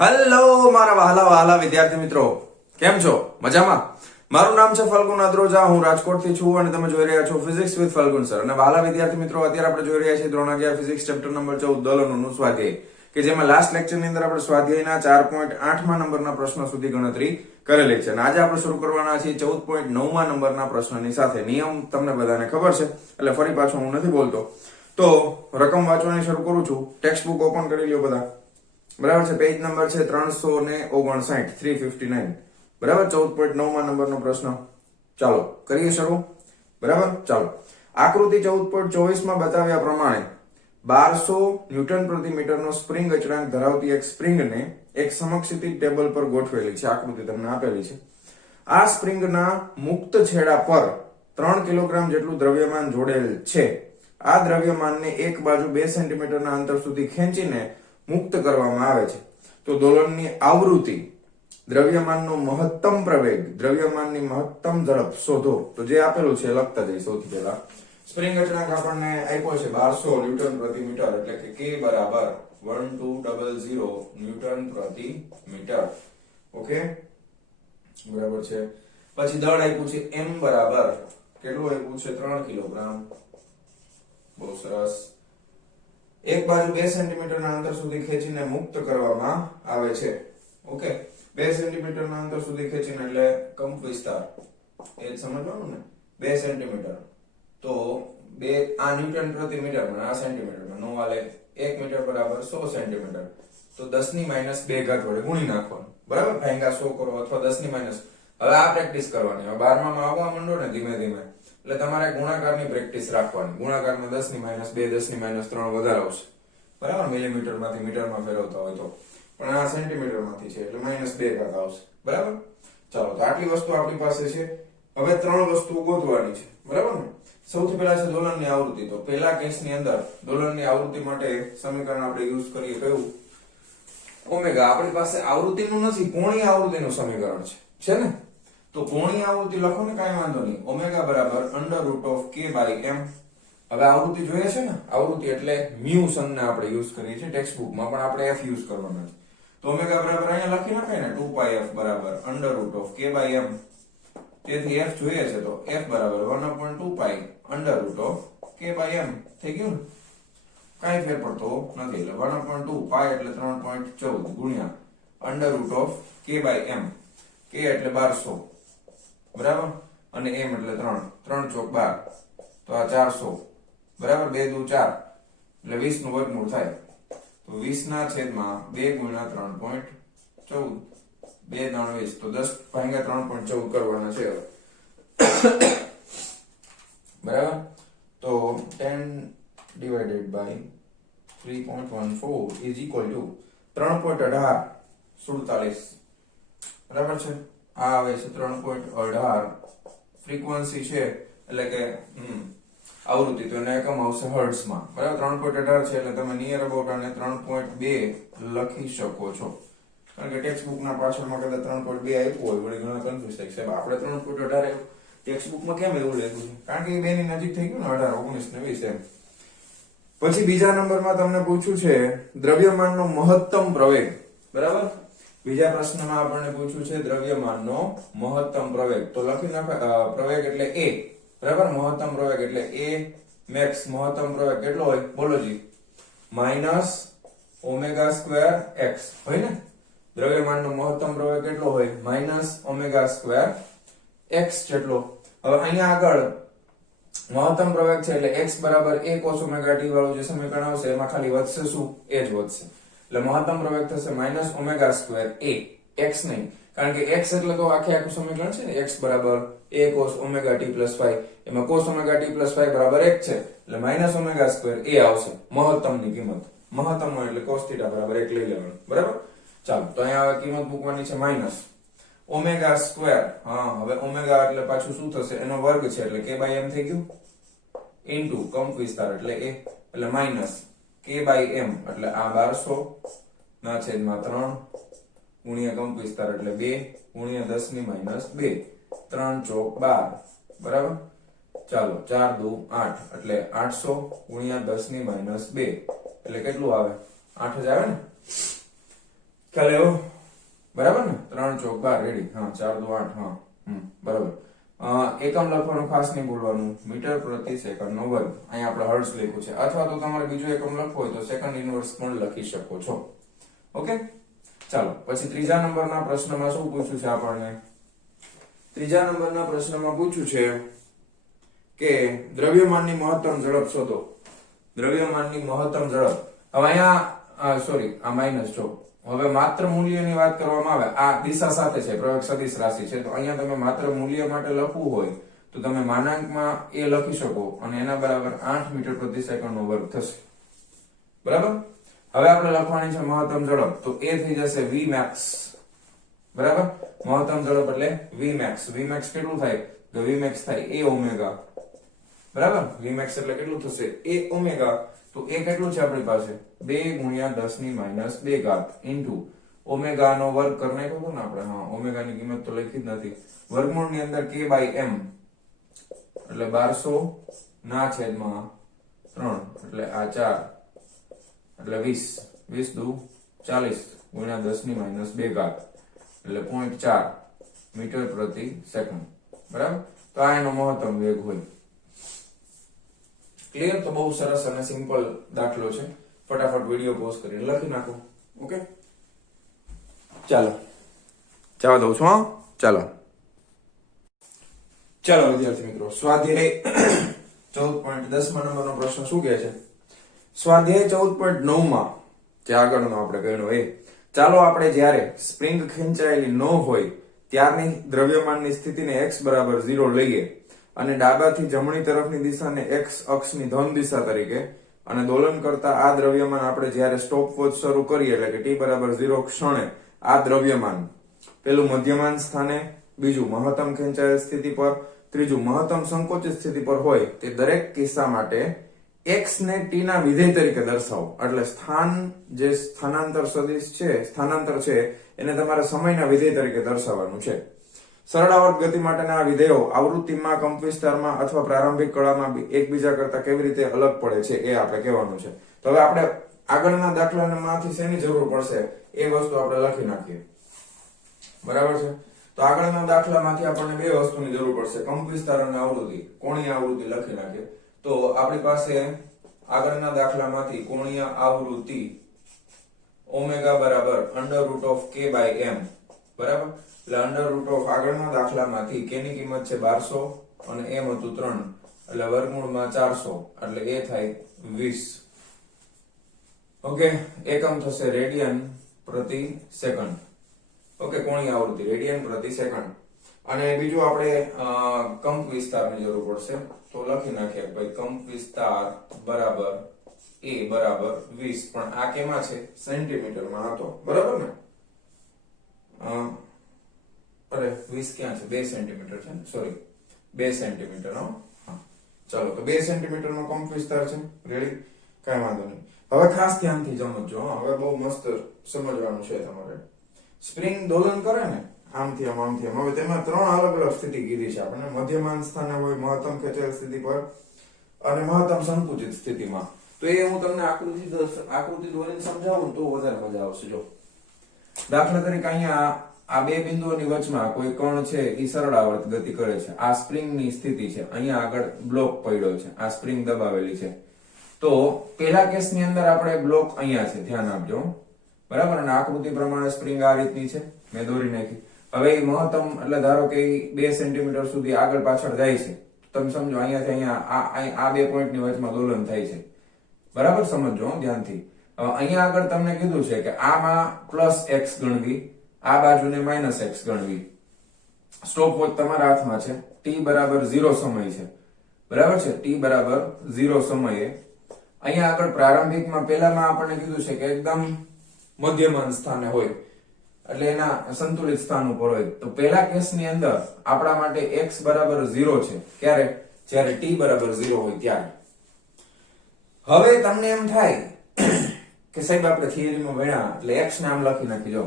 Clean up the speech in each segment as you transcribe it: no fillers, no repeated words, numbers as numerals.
Hello મારા વહાલા વહાલા વિદ્યાર્થી મિત્રો, કેમ છો? મજામાં? મારું નામ છે ફલ્ગુન અદ્રોજા, હું રાજકોટથી છું અને તમે જોઈ રહ્યા છો ફિઝિક્સ વિથ ફલ્ગુન સર. અને વહાલા વિદ્યાર્થી મિત્રો, અત્યારે આપણે જોઈ રહ્યા છીએ ધોરણ 11 ફિઝિક્સ ચેપ્ટર નંબર 14 દલનોનું સ્વાધ્યાય, કે જેમાં લાસ્ટ લેક્ચરની અંદર આપણે સ્વાધ્યાયના 4.8માં નંબરના પ્રશ્ન સુધી ગણતરી કરેલી છે. અને આજે આપણે શરૂ કરવાના છીએ 14.9માં નંબરના પ્રશ્નની સાથે. નિયમ તમને બધાને ખબર છે એટલે ફરી પાછો હું નથી બોલતો. તો રકમ વાંચવાની શરૂ કરું છું. ટેક્સ્ટ બુક ઓપન કરી લ્યો બધા, બરાબર છે. પેજ નંબર છે 359, 359, બરાબર. 14.9માં નંબરનો પ્રશ્ન. ચાલો કરીએ શરૂ, બરાબર. ચાલો, આકૃતિ 14.24માં બતાવ્યા પ્રમાણે 1200 ન્યૂટન પ્રતિ મીટરનો સ્પ્રિંગ અચળાંક ધરાવતી એક સ્પ્રિંગને એક સમક્ષિતિજ ટેબલ પર ગોઠવેલી છે. આકૃતિ તમને આપેલી છે. આ સ્પ્રિંગના મુક્ત છેડા પર 3 કિલોગ્રામ જેટલું દ્રવ્યમાન જોડેલ છે. આ દ્રવ્યમાનને એક બાજુ 2 સેન્ટીમીટરના અંતર સુધી ખેંચીને મુક્ત કરવામાં આવે છે. તો દોલનની આવૃત્તિ, દ્રવ્યમાનનો મહત્તમ પ્રવેગ, દ્રવ્યમાનની મહત્તમ ઝડપ શોધો. તો જે આપેલું છે લખતા જઈએ. સૌથી પહેલા સ્પ્રિંગ અચળાંક આપણને આપ્યો છે 1200 ન્યૂટન પ્રતિ મીટર, એટલે કે k બરાબર 1200 ન્યૂટન પ્રતિ મીટર. ઓકે, બરાબર છે. પછી દળ આપ્યું છે m બરાબર કેટલું આપ્યું છે? 3 કિલોગ્રામ. બહુ સરસ. એક બાજુ 2 સેન્ટીમીટરના અંતર સુધી ખેંચીને મુક્ત કરવામાં આવે છે. ઓકે, 2 સેન્ટીમીટરના અંતર સુધી ખેંચીને એટલે કંપ વિસ્તાર એ જ સમજવાનું ને. 2 સેન્ટીમીટર તો 2 આ ન્યૂટન પ્રતિ મીટરમાં, આ સેન્ટીમીટરમાં નો વાલે 1 મીટર બરાબર 100 સેન્ટીમીટર. તો 10 ની માઈનસ 2 ઘાત વડે ગુણી નાખવાનું, બરાબર. ભાંગા 100 કરો અથવા 10 ની માઈનસ. હવે આ પ્રેક્ટિસ કરવાની. હવે 12માં આવવા માંડો ને ધીમે ધીમે, એટલે તમારે ગુણાકારની પ્રેક્ટિસ રાખવાની. ગુણાકારમાં 10 ની માઈનસ 2, 10 ની માઈનસ 3 વધારે આવશે, બરાબર. મિલીમીટર માંથી મીટરમાં ફેરવતા હોય તો, પણ આ સેન્ટીમીટર માંથી છે એટલે માઈનસ 2 ઘાત આવશે, બરાબર. ચાલો, તો આટલી વસ્તુ આપણી પાસે છે. હવે 3 વસ્તુ ગોતવાની છે, બરાબર ને. સૌથી પહેલા છે દોલનની આવૃત્તિ. તો પહેલા કેસની અંદર દોલનની આવૃત્તિ માટે સમીકરણ આપણે યુઝ કરીએ કયું? ઓમેગા. આપણી પાસે આવૃત્તિનું નથી, કોણીય આવૃત્તિનું સમીકરણ છે ને. તો કોણીય આવૃત્તિ લખો ને, કાંઈ વાંધો નહીં. ઓમેગા બરાબર √k/m. હવે આવૃત્તિ જોઈએ છે ને, આવૃત્તિ એટલે મ્યુ સંજ્ઞા આપણે યુઝ કરીએ છીએ. ટેક્સ્ટ બુકમાં પણ આપણે f યુઝ કરવાનો છે. તો ઓમેગા બરાબર અહીંયા લખી નખાય ને, 2πf બરાબર √k/m. તેથી f જોઈએ છે તો f બરાબર 1/2π √k/m થઈ ગયું ને. કાંઈ ફેર પડતો નથી, એટલે 1/2 π એટલે 3.14 ગુણ્યા √k/m. k એટલે 1200, બરાબર, અને m એટલે 3, 3 ચોક 12, તો આ 400, બરાબર. 2 દુ 4 એટલે 20 નું વર્ગમૂળ થાય. તો 20 ના છેદમાં 2 ગુણ્યા 3.14, 2 3 20, તો 10 ભાગ્યા 3.14 કરવાના છે. બરાબર. તો 10 divided by 3.14 is equal to 3.1847, બરાબર છે. આ આવે છે 3.18. ફ્રીક્વન્સી છે એટલે કે આવૃત્તિ, તો એને એકમ આવશે હર્ટ્ઝ માં, બરાબર. 3.18 છે એટલે તમે નિયર અબાઉટ આને 3.2 લખી શકો છો. કારણ કે ટેક્સ્ટ બુક ના પાછળમાં કદાચ 3.2 આપ્યું હોય, વળી ઘણા કન્ફ્યુઝ થાય સાહેબ આપણે 3.18 ટેક્સ્ટ બુકમાં કેમ એવું લખ્યું છે? કારણ કે એ બે ની નજીક થઈ ગયું ને, 18, 19 ને 20 એમ. પછી બીજા નંબરમાં તમને પૂછ્યું છે દ્રવ્યમાનનો મહત્તમ પ્રવેગ, બરાબર. બીજા પ્રશ્નમાં આપણને પૂછ્યું છે દ્રવ્યમાનનો મહત્તમ પ્રવેગ. તો લખી નાખો પ્રવેગ એટલે a, બરાબર. મહત્તમ પ્રવેગ એટલે a મેક્સ. મહત્તમ પ્રવેગ કેટલો હોય? બોલો જી. -ω²x હોય ને. દ્રવ્યમાનનો મહત્તમ પ્રવેગ કેટલો હોય? -ω²x જેટલો. હવે અહીંયા આગળ મહત્તમ પ્રવેગ છે એટલે x બરાબર a cos ωt વાળું જે સમીકરણ આવશે એમાં ખાલી વધશે શું? a જ વધશે. એટલે મહત્તમ પ્રવેગ થશે -ω²a, x નહીં. કારણ કે x એટલે તો આખું સમીકરણ છે ને, x બરાબર a cos ωt + 5. એમાં cos ωt + 5 બરાબર 1 છે, એટલે -ω²a આવશે મહત્તમની કિંમત. મહત્તમ એટલે cos θ બરાબર 1 લઈ લેવાનું, બરાબર. ચાલો, તો અહીંયા હવે કિંમત મૂકવાની છે -ω². હા, હવે ઓમેગા એટલે પાછું શું થશે? એનો વર્ગ છે એટલે k/m થઈ ગયું, ઇન્ટુ કંપ વિસ્તાર એટલે a, એટલે માઈનસ k/m એટલે આ 1200 ના છેદમાં 3 ગુણ્યા કંપ વિસ્તાર એટલે 2 ગુણ્યા 10 ની માઈનસ 2, 3 ચોક 12, બરાબર. ચાલો, 4 દુ 8 એટલે 800 ગુણ્યા 10 ની માઈનસ 2 એટલે કેટલું આવે? 8 જ આવે ને. ખ્યાલ આવ્યો? બરાબર ને? 3 ચોક 12 રેડી. હા 4 દુ 8. હા બરાબર. એકમ લખવાનું ખાસ નહીં ભૂલવાનું, મીટર પ્રતિ સેકન્ડનો વર્ગ. અહીંયા આપણે હર્ટ્ઝ લખ્યું છે, અથવા તો તમારે બીજું એકમ લખવું હોય તો સેકન્ડ ઇનવર્સ પણ લખી શકો છો. ઓકે, ચાલો પછી ત્રીજા નંબરના પ્રશ્નમાં શું પૂછ્યું છે આપણને? ત્રીજા નંબરના પ્રશ્નમાં પૂછ્યું છે કે દ્રવ્યમાનની મહત્તમ ઝડપ શોધો. દ્રવ્યમાનની મહત્તમ ઝડપ. હવે અહીંયા સોરી, આ માઇનસ છો. હવે માત્ર મૂલ્યની વાત કરવામાં આવે, આ દિશા સાથે છે, પ્રવેગ સદિશ રાશિ છે, તો અહીંયા તમે માત્ર મૂલ્ય માટે લખવું હોય તો તમે માનાંકમાં એ લખી શકો અને એના બરાબર 8 મીટર પ્રતિ સેકન્ડનો વર્ગ થશે. બરાબર. હવે આપણે લખવાની છે મહત્તમ ઝડપ, તો એ થઈ જશે v max. બરાબર. મહત્તમ ઝડપ એટલે v max. v max કેટલું થાય? તો v max થાય a ઓમેગા. બરાબર. v max એટલે કેટલું થશે? a omega. તો એ કેટલું છે આપણી પાસે? 2 ગુણ્યા 10 ની માઈનસ 2 ઘાત ઇન્ટુ ઓમેગા નો વર્ગ કરી નાખ્યો હતો ને આપણે. હા, ઓમેગા ની કિંમત તો લખી જ નથી. વર્ગમૂળ ની અંદર k બાય m એટલે 1200 ના છેદમાં 3 એટલે આ 4 એટલે 20. 20 દુ 40 ગુણ્યા 10 ની માઈનસ 2 ઘાત એટલે 0.4 મીટર પ્રતિ સેકન્ડ. બરાબર. તો આ એનો મહત્તમ વેગ હોય. ક્લિયર? તો બહુ સરસ અને સિમ્પલ દાખલો છે. ફટાફટ વિડિયો પોઝ કરીને લખી નાખો. ઓકે, ચાલો જવા દઉં છું. હા ચાલો વિદ્યાર્થી મિત્રો, સ્વાધ્યાય 14.10 નંબરનો પ્રશ્ન શું કહે છે? સ્વાધ્યાય 14.9 માં જે આગળનો આપણે ગણ્યો એ, ચાલો આપણે જ્યારે સ્પ્રિંગ ખેંચાયેલી ન હોય ત્યારની દ્રવ્યમાનની સ્થિતિને x બરાબર 0 લઈએ અને ડાબાથી જમણી તરફની દિશાને x અક્ષની ધન દિશા તરીકે અને દોલન કરતા આ દ્રવ્યમાન આપણે જ્યારે સ્ટોપવોચ શરૂ કરીએ એટલે કે t બરાબર 0 ક્ષણે આ દ્રવ્યમાન પેલું મધ્યમાન સ્થાને, બીજું મહત્તમ ખેંચાયેલ સ્થિતિ પર, ત્રીજું મહત્તમ સંકોચિત સ્થિતિ પર હોય તે દરેક કિસ્સા માટે x ને t ના વિધેય તરીકે દર્શાવો. એટલે સ્થાન જે સ્થાનાંતર સદિશ છે, સ્થાનાંતર છે, એને તમારે સમયના વિધેય તરીકે દર્શાવવાનું છે. સરળાવર્ત ગતિ માટેના આ વિધેયો આવૃત્તિમાં, કંપવિસ્તારમાં અથવા પ્રારંભિક કળામાં એકબીજા કરતા કેવી રીતે અલગ પડે છે એ આપણે કહેવાનું છે. તો હવે આપણે આગળના દાખલામાંથી શેની જરૂર પડશે એ વસ્તુ આપણે લખી નાખીએ. બરાબર છે. તો આગળના દાખલામાંથી આપણને બે વસ્તુની જરૂર પડશે, કંપવિસ્તાર અને આવૃત્તિ. કોણીય આવૃત્તિ લખી નાખીએ. તો આપણી પાસે આગળના દાખલામાંથી કોણીય આવૃત્તિ ઓમેગા બરાબર √k/m. બરાબર. એટલે √ આગળના દાખલામાંથી k ની કિંમત છે 1200 અને m હતું 3 એટલે વર્ગમૂળમાં 400 એટલે એ થાય 20. ઓકે, એકમ થશે રેડિયન પ્રતિ સેકન્ડ. ઓકે, કોણીય આવૃત્તિ રેડિયન પ્રતિ સેકન્ડ. અને બીજું આપણે કંપ વિસ્તારની જરૂર પડશે, તો લખી નાખીએ ભાઈ કંપ વિસ્તાર બરાબર a બરાબર 20, પણ આ કેમાં છે? સેન્ટીમીટરમાં હતો. બરાબર ને? અરે 20 ક્યાં છે? 2 સેન્ટીમીટર છે, સોરી 2 સેન્ટીમીટર. હા ચાલો, તો 2 સેન્ટીમીટર નો કંપ વિસ્તાર છે. રેડી? કઈ વાંધો નહીં. હવે ખાસ ધ્યાનથી સમજજો. હવે બહુ મસ્ત સમજવાનું છે તમારે. સ્પ્રિંગ દોલન કરે ને આમથી આમ, આમથી આમ. હવે તેમાં 3 અલગ અલગ સ્થિતિ કીધી છે આપણને. મધ્યમાન સ્થાને હોય, મહત્તમ ખેંચાયેલ સ્થિતિ પર અને મહત્તમ સંકુચિત સ્થિતિમાં. તો એ હું તમને આકૃતિ દોરીને સમજાવું તો વધારે મજા આવશે. જો દાખલા તરીકે અહીંયા આ બે બિંદુઓની વચમાં કોઈ કણ છે, એ સરળાવર્ત ગતિ કરે છે. આ સ્પ્રિંગની સ્થિતિ છે. અહીંયા આગળ બ્લોક પડ્યો છે, આ સ્પ્રિંગ દબાવેલી છે. તો પહેલા કેસની અંદર આપણે બ્લોક અહીંયા છે, ધ્યાન આપજો. બરાબર. અને આકૃતિ પ્રમાણે સ્પ્રિંગ આ રીતની છે, મેં દોરી નાખી. હવે એ મહત્તમ એટલે ધારો કે 2 સેન્ટીમીટર સુધી આગળ પાછળ જાય છે. તમે સમજો, અહીંયાથી અહીંયા આ બે પોઈન્ટની વચમાં દોલન થાય છે. બરાબર, સમજો ધ્યાનથી. અહીંયા આગળ તમને કીધું છે કે આમાં +x ગણવી, આ બાજુને -x ગણવી. સ્ટોપવોચ તમારા હાથમાં છે. t બરાબર 0 સમય છે. બરાબર છે? t બરાબર 0 સમયે અહીંયા આગળ પ્રારંભિકમાં પહેલામાં આપણને કીધું છે કે એકદમ મધ્યમાન સ્થાને હોય, એટલે એના સંતુલિત સ્થાન ઉપર હોય. તો પહેલા કેસની અંદર આપણા માટે x બરાબર 0 છે. ક્યારે? જ્યારે t બરાબર 0 હોય ત્યારે. હવે તમને એમ થાય કે સાહેબ આપણે થિયરીમાં ભણ્યા એટલે x ને આમ લખી નાખી. જો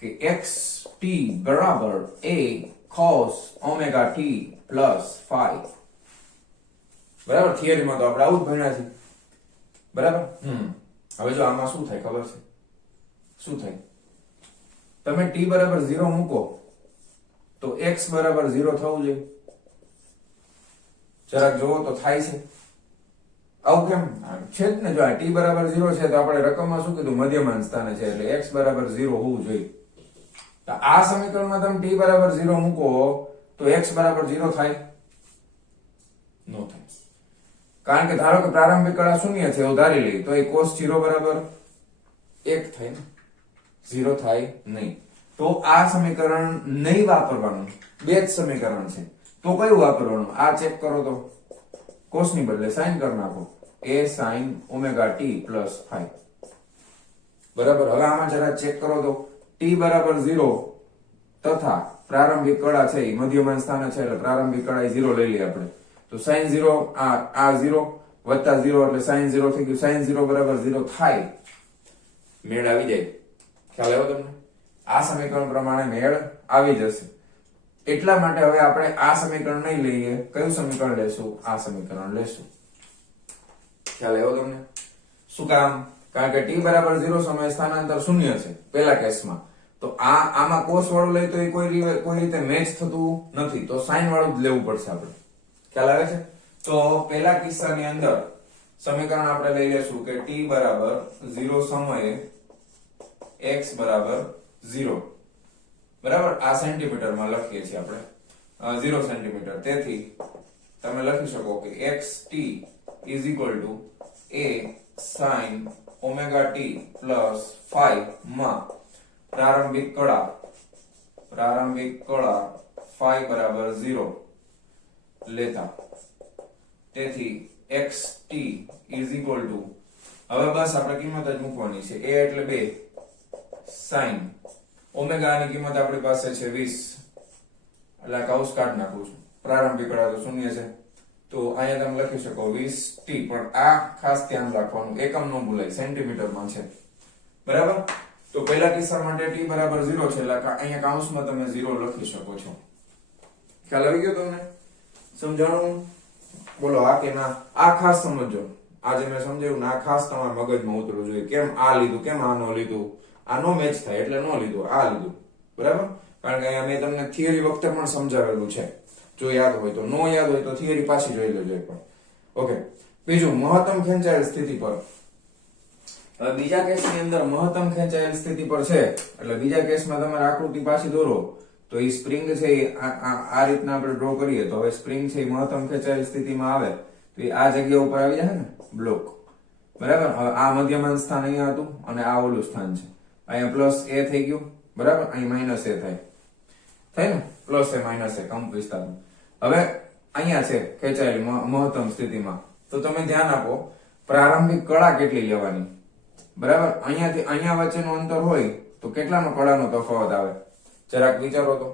કે x t બરાબર a cos omega t + phi. બરાબર. થિયરીમાં તો આપણે આવું જ ભણ્યા છે. બરાબર. હવે જો આમાં શું થાય ખબર છે? શું થાય? તમે t બરાબર 0 મૂકો તો x બરાબર 0 થવું જોઈએ. જરાક જોવો તો થાય છે આવું કેમ છે જ ને. જો આ t બરાબર 0 છે તો આપણે રકમમાં શું કીધું મધ્યમાન સ્થાને છે એટલે x બરાબર 0 હોવું જોઈએ. તો આ સમીકરણમાં તમે t બરાબર 0 મૂકો તો x બરાબર 0 થાય નો થાય. કારણ કે ધારો કે પ્રારંભિક કળા શૂન્ય છે એવું ધારી લઈએ તો એ cos 0 બરાબર 1 થાય ને 0 થાય નહીં. તો આ સમીકરણ નહીં વાપરવાનું. બે જ સમીકરણ છે તો કયું વાપરવાનું? આ ચેક કરો તો cos ની બદલે sin કરી નાખો. a sin omega t plus 5 બરાબર. હવે આમાં જરા ચેક કરો તો t બરાબર 0 તથા પ્રારંભિક કળા છે એ મધ્યમાન સ્થાને છે એટલે પ્રારંભિક કળા એ 0 લઈ લઈએ આપણે. તો sin 0 આ 0 વત્તા 0 એટલે sin 0 થઈ ગયું. sin 0 બરાબર 0 થાય. મેળ આવી જાય. ખ્યાલ આવ્યો તમને? આ સમીકરણ પ્રમાણે મેળ આવી જશે. એટલા માટે હવે આપણે આ સમીકરણ નહીં લઈએ. કયું સમીકરણ લેશું? આ સમીકરણ લેશું. ખ્યાલ આવ્યો તમને? શું કામ? કારણ કે t બરાબર 0 સમયે સ્થાનાંતર શૂન્ય છે પહેલા કેસમાં. તો આમાં cos વાળું લઈ તો એ કોઈ રીતે મેચ થતું નથી. તો sin વાળું જ લેવું પડશે આપણે. ખ્યાલ આવે છે? તો પહેલા કિસ્સાની અંદર સમીકરણ આપણે લઈ લેશું કે t બરાબર 0 સમયે x બરાબર 0 બરાબર. આ સેન્ટીમીટરમાં લખીએ છીએ આપણે 0 સેન્ટીમીટર. તેથી તમે લખી શકો કે xt is equal to a sin omega t plus 5 માં પ્રારંભિક કળા phi બરાબર 0 લેતા. તેથી xt is equal to હવે બસ આપણે કિંમત જ મૂકવાની છે. a એટલે 2 sin ઓમેગા ની કિંમત આપણી પાસે છે 20 એટલે કૌંસ કાઢી નાખું છું. પ્રારંભિક કળા તો શૂન્ય છે તો અહીંયા તમે લખી શકો 20t. પણ આ ખાસ ધ્યાન રાખવાનું એકમ ન ભૂલાય સેન્ટીમીટરમાં છે બરાબર. તો પહેલા કિસ્સા માટે t બરાબર 0 છે એટલે અહીંયા કૌંસમાં તમે 0 લખી શકો છો. ખ્યાલ આવી ગયો તમને? સમજાણું? બોલો હા કે ના? આ ખાસ સમજજો. આજે મેં સમજાવ્યું ને આ ખાસ તમારા મગજમાં ઉતરવું જોઈએ. કેમ આ લીધું, કેમ આ ન લીધું? આ નો મેચ થાય એટલે ન લીધું, આ લીધું બરાબર. કારણ કે અહીંયા મેં તમને થિયરી વખતે પણ સમજાવેલું છે. જો યાદ હોય તો, નો યાદ હોય તો થિયરી પાછી જોઈ લેજો એકવાર. ઓકે. બીજું મહત્તમ ખેંચાયેલ સ્થિતિ પર. હવે બીજા કેસની અંદર મહત્તમ ખેંચાયેલ સ્થિતિ પર છે એટલે બીજા કેસમાં તમારે આકૃતિ પાછી દોરો તો એ સ્પ્રિંગ છે આ રીતના આપણે ડ્રો કરીએ તો હવે સ્પ્રિંગ છે એ મહત્તમ ખેંચાયેલ સ્થિતિમાં આવે તો એ આ જગ્યા ઉપર આવી જાય ને બ્લોક બરાબર. હવે આ મધ્યમાન સ્થાન અહીંયા હતું અને આ ઓલું સ્થાન છે. અહીંયા પ્લસ a થઈ ગયું બરાબર. અહીં માઇનસ a થાય ને પ્લસ a માઇનસ a કંપ વિસ્તારમાં. હવે અહીંયા છે ખેંચાયેલી મહત્તમ સ્થિતિમાં તો તમે ધ્યાન આપો પ્રારંભિક કળા કેટલી લેવાની બરાબર. અહીંયાથી અહીંયા વચ્ચેનું અંતર હોય તો કેટલાનો કળાનો તફાવત આવે જરાક વિચારો તો.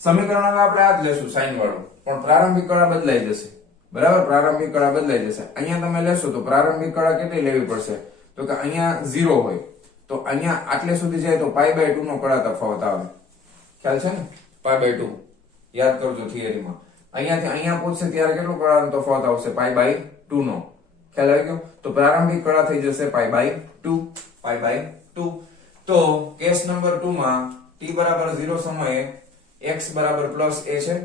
સમીકરણ હવે આપણે આ જ લેશું સાઈન વાળું પણ પ્રારંભિક કળા બદલાઈ જશે બરાબર. પ્રારંભિક કળા બદલાઈ જશે. અહીંયા તમે લેશો તો પ્રારંભિક કળા કેટલી લેવી પડશે તો કે અહીંયા 0 હોય તો અહીંયા આટલે સુધી જાય તો π/2 નો કળા તફાવત આવે. ખ્યાલ છે ને? π/2 યાદ કરજો થિયરીમાં. અહીંયાથી અહીંયા પૂછશે ત્યારે કેટલો કળાનો તફાવત આવશે? π/2 નો. ખ્યાલ આવી ગયો? તો પ્રારંભિક કળા થઈ જશે π/2. તો કેસ નંબર 2 માં t બરાબર 0 સમયે x બરાબર પ્લસ a છે.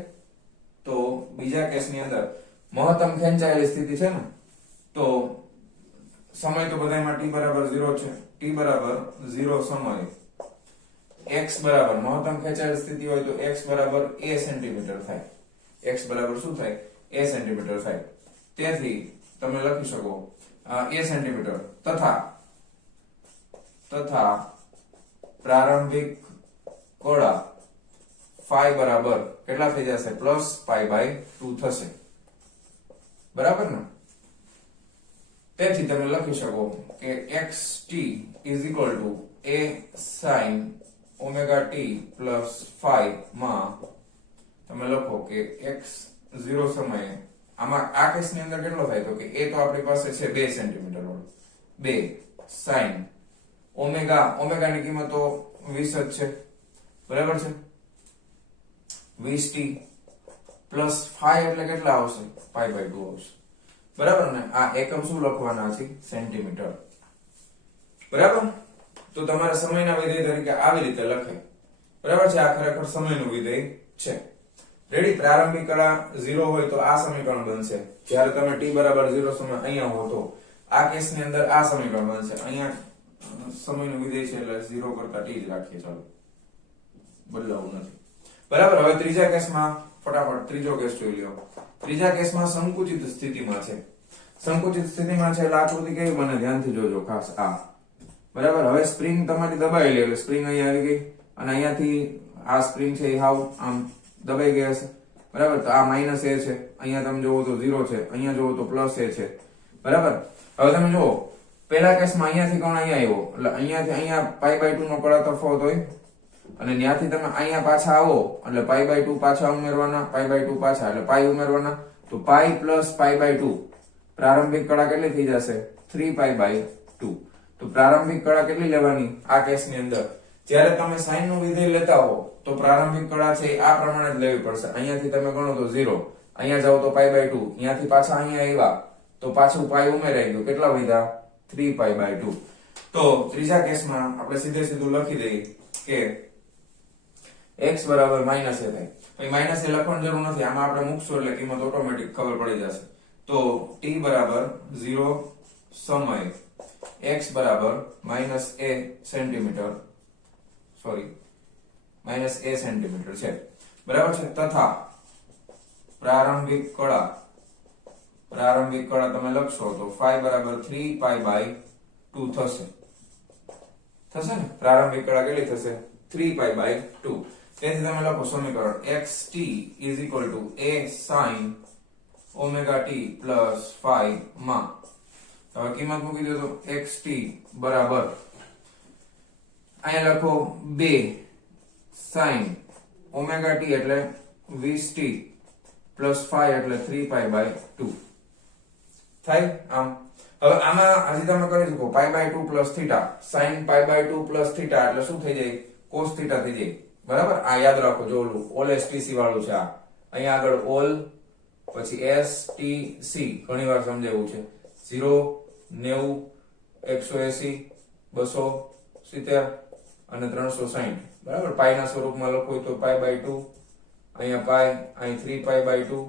તો બીજા કેસની અંદર મહત્તમ ખેંચાયેલી સ્થિતિ છે ને તો સમય તો બધામાં t બરાબર 0 છે. t બરાબર 0 સમયે x બરાબર મહત્તમ ખેંચાયેલી સ્થિતિ હોય તો x બરાબર a સેન્ટીમીટર થાય. x બરાબર શું થાય? a સેન્ટીમીટર થાય. તેથી તમે લખી શકો a સેન્ટીમીટર તથા પ્રારંભિક કળા phi બરાબર કેટલા થઈ જશે? પ્લસ π/2 થશે બરાબર ને. તેથી તમે લખી શકો કે xt is equal to a sin omega t plus phi માં તમે લખો કે x0 સમયે આમાં આ કેસની અંદર કેટલો થાય તો કે a તો આપણી પાસે છે 2 સેન્ટીમીટર વાળો 2 sin ઓમેગા ની કિંમત તો 20 જ છે બરાબર છે. 20t પ્લસ phi એટલે કેટલા આવશે? π/2 આવશે બરાબર ને. આ એકમ શું લખવાના છે? સેન્ટીમીટર બરાબર. તો તમારે સમયના વિધેય તરીકે આવી રીતે લખાય, બરાબર છે? આ ખરેખર સમયનું વિધેય છે. રેડી? પ્રારંભિક કળા 0 હોય તો આ સમીકરણ બનશે. જ્યારે તમે t બરાબર 0 સમય અહીંયા હો તો આ કેસની અંદર આ સમીકરણ બનશે. અહીંયા સમયનું વિધેય છે એટલે 0 કરતા t જ રાખીએ. ચાલો, બદલાવું નથી. બરાબર. હવે ત્રીજા કેસમાં ફટાફટ ત્રીજો કેસ જોઈ લ્યો. ત્રીજા કેસમાં સંકુચિત સ્થિતિમાં છે. સંકુચિત સ્થિતિમાં છે એટલે આકૃતિ કેવી બને ધ્યાનથી જોજો ખાસ. આ બરાબર. હવે સ્પ્રિંગ તમારી દબાયેલી એટલે સ્પ્રિંગ અહીંયા આવી ગઈ અને અહીંયાથી આ સ્પ્રિંગ છે એ હાવ આમ દબાઈ ગયા છે, બરાબર? તો આ માઇનસ a છે, અહીંયા તમે જોવો તો 0 છે, અહીંયા જોવો તો પ્લસ a છે, બરાબર? હવે તમે જુઓ પહેલા કેસમાં અહીંયાથી કોણ અહીંયા આવ્યો એટલે અહીંયાથી અહીંયા π/2 નો કળા તફાવત હોય અને ત્યાંથી તમે અહીંયા પાછા આવો એટલે π/2 પાછા ઉમેરવાના, π/2 પાછા એટલે π ઉમેરવાના, તો π + π/2 પ્રારંભિક કળા કેટલી થઈ જશે? 3π/2. તો પ્રારંભિક કળા કેટલી લેવાની આ કેસની અંદર? જ્યારે તમે સાઈન નું વિધેય લેતા હો તો પ્રારંભિક કળા છે આ પ્રમાણે જ લેવી પડશે. અહીંયાથી તમે ગણો તો 0, અહીંયા જાવ તો π/2, અહીંયાથી પાછા અહીંયા આવ્યા તો પાછું π ઉમેરાઈ ગયું. કેટલા વધ્યા? 3π/2. તો ત્રીજા કેસમાં આપણે સીધે સીધું લખી દઈએ કે x બરાબર -a થાય. પછી -a લખવાની જરૂર નથી, આમાં આપણે મૂકશું એટલે કિંમત ઓટોમેટિક ખબર પડી જશે. તો t બરાબર 0 સમય x બરાબર -a centimetre, sorry -a centimetre છે, બરાબર છે? તથા પ્રારંભિક કળા તમે લખશો તો phi બરાબર 3π/2 થશે ને? પ્રારંભિક કળા કેટલી થશે? 3π/2. તેથી તમે લખો સમીકરણ xt = a sin ωt plus phi માં. હવે કિંમત મૂકી દો તો xt બરાબર અહીંયા લખો 2 sin ωt એટલે 20t plus phi એટલે 3π/2 થાય. આમ હવે આમાં હજી તમે કરી શકો π/2 plus θ, sin π/2 plus θ એટલે શું થઈ જાય? cos θ થઈ જાય, બરાબર? આ યાદ રાખો. જો ઓલું all stc વાળું છે, આ અહીંયા આગળ all પછી stc ઘણી વાર સમજાવ્યું છે. 0 90 180 270 અને 360, બરાબર? પાઈ ના સ્વરૂપમાં લખવું હોય તો π/2, અહીંયા પાઈ, અહીં 3π/2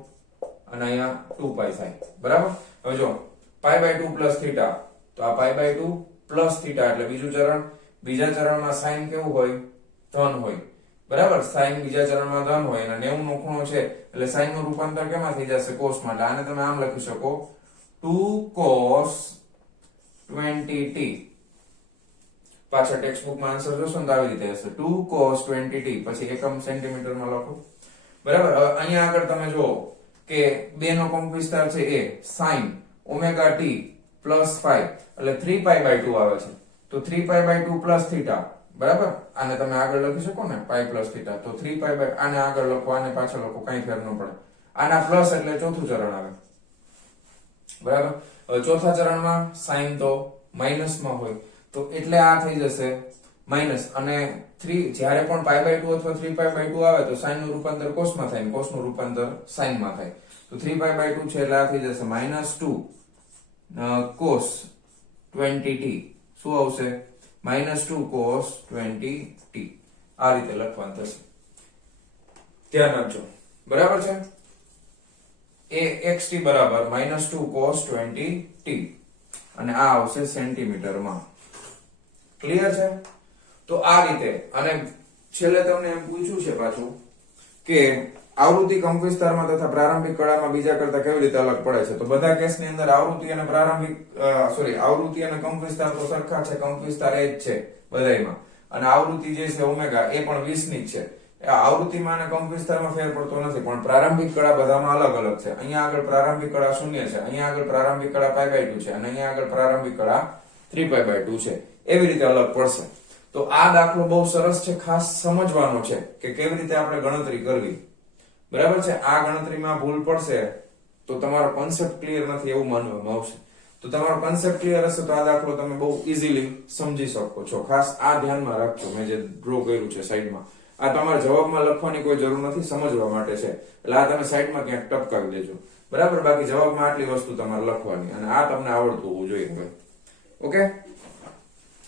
અને અહીંયા 2π થાય, બરાબર? હવે જો π/2 plus θ, તો આ π/2 plus θ એટલે બીજું ચરણ. બીજા ચરણમાં sin કેવું હોય? ધન હોય, બરાબર? sin બીજા ચરણમાં ધન હોય અને 90 નો ખૂણો છે એટલે sin નું રૂપાંતર કેમાં થઈ જશે? cos માં. આને તમે આમ લખી શકો 2 cos 20t. પાછળ ટેક્સ્ટ બુકમાં આન્સર જોશો ને તો આવી રીતે હશે 2 cos 20t, પછી એકમ સેન્ટીમીટરમાં લખો, બરાબર? હવે અહીંયા આગળ તમે જુઓ કે 2 નો કંપ વિસ્તાર છે એ sin ωt plus phi એટલે 3π/2 આવે છે. તો 3π/2 plus θ, બરાબર? આને તમે આગળ લખી શકો ને π plus θ. તો 3π/, આને આગળ લખો, આને પાછળ લખો, કઈ ફેર ન પડે. આના પ્લસ એટલે ચોથું ચરણ આવે, બરાબર? હવે ચોથા ચરણમાં sin તો માઈનસ માં હોય તો એટલે આ થઈ જશે માઈનસ, અને 3 જ્યારે પણ π/2 અથવા 3π/2 આવે તો sin નું રૂપાંતર cos માં થાય, cos નું રૂપાંતર sin માં થાય. તો 3π/2 છે એટલે આ થઈ જશે -2 cos 20t. શું આવશે? -2 cos 20t. આ રીતે લખવાનું થશે, ધ્યાન રાખજો, બરાબર છે? એ xt બરાબર -2 cos 20t અને આ આવશે સેન્ટીમીટરમાં. ક્લિયર છે? તો આ રીતે. અને છેલ્લે તમને એમ પૂછ્યું છે પાછું કે આવૃત્તિ કંપવિસ્તારમાં તથા પ્રારંભિક કળામાં બીજા કરતા કેવી રીતે અલગ પડે છે? તો બધા કેસની અંદર આવૃત્તિ અને આવૃત્તિ અને કંપવિસ્તાર તો સરખા છે, કંપવિસ્તાર એ જ છે બધાયમાં. અને આવૃત્તિ જે છે ઓમેગા એ પણ 20 ની જ છે. આવૃત્તિમાં અને કંપવિસ્તારમાં ફેર પડતો નથી, પણ પ્રારંભિક કળા બધામાં અલગ અલગ છે. અહીંયા આગળ પ્રારંભિક કળા 0 છે, અહીંયા આગળ પ્રારંભિક કળા π/2 છે અને અહીંયા આગળ પ્રારંભિક કળા 3π/2 છે. એવી રીતે અલગ પડશે. તો આ દાખલો બહુ સરસ છે, ખાસ સમજવાનો છે કે કેવી રીતે આપણે ગણતરી કરવી, બરાબર છે? આ ગણતરીમાં ભૂલ પડશે તો તમારો કોન્સેપ્ટ ક્લિયર નથી એવું માનવામાં આવશે. તો તમારો કોન્સેપ્ટ ક્લિયર હશે તો આ દાખલો તમે બહુ ઈઝીલી સમજી શકો છો. ખાસ આ ધ્યાનમાં રાખજો. મેં જે ડ્રો કર્યું છે સાઈડમાં, આ તમારે જવાબમાં લખવાની કોઈ જરૂર નથી, સમજવા માટે છે. એટલે આ તમે સાઈડમાં ક્યાંક ટપકાવી દેજો, બરાબર? બાકી જવાબમાં આટલી વસ્તુ તમારે લખવાની અને આ તમને આવડતું હોવું જોઈએ. હવે ઓકે,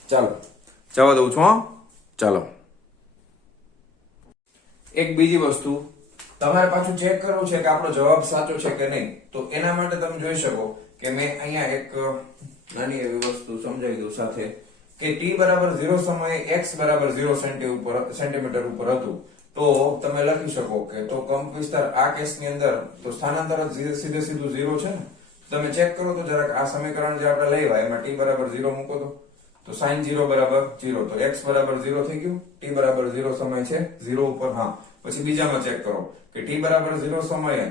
ચાલો જવા દઉં છું. ચાલો, એક બીજી વસ્તુ તમારે પાછું ચેક કરવું છે કે આપણો જવાબ સાચો છે કે નહીં. તો એના માટે તમે જોઈ શકો કે મેં અહીંયા એક નાની એવી વસ્તુ સમજાવી દઉં સાથે કે t બરાબર 0 સમયે x બરાબર 0 સેન્ટીમીટર ઉપર હતું. તો તમે લખી શકો કે તો કંપ વિસ્તાર આ કેસની અંદર તો સ્થાનાંતર સીધે સીધું 0 છે ને. તમે ચેક કરો તો જરાક આ સમીકરણ જે આપણે લેવા એમાં t બરાબર 0 મૂકો તો sin 0 બરાબર 0 તો x બરાબર 0 થઈ ગયું. t બરાબર 0 સમય છે 0 ઉપર. હા, પછી બીજામાં ચેક કરો કે t બરાબર 0 સમયે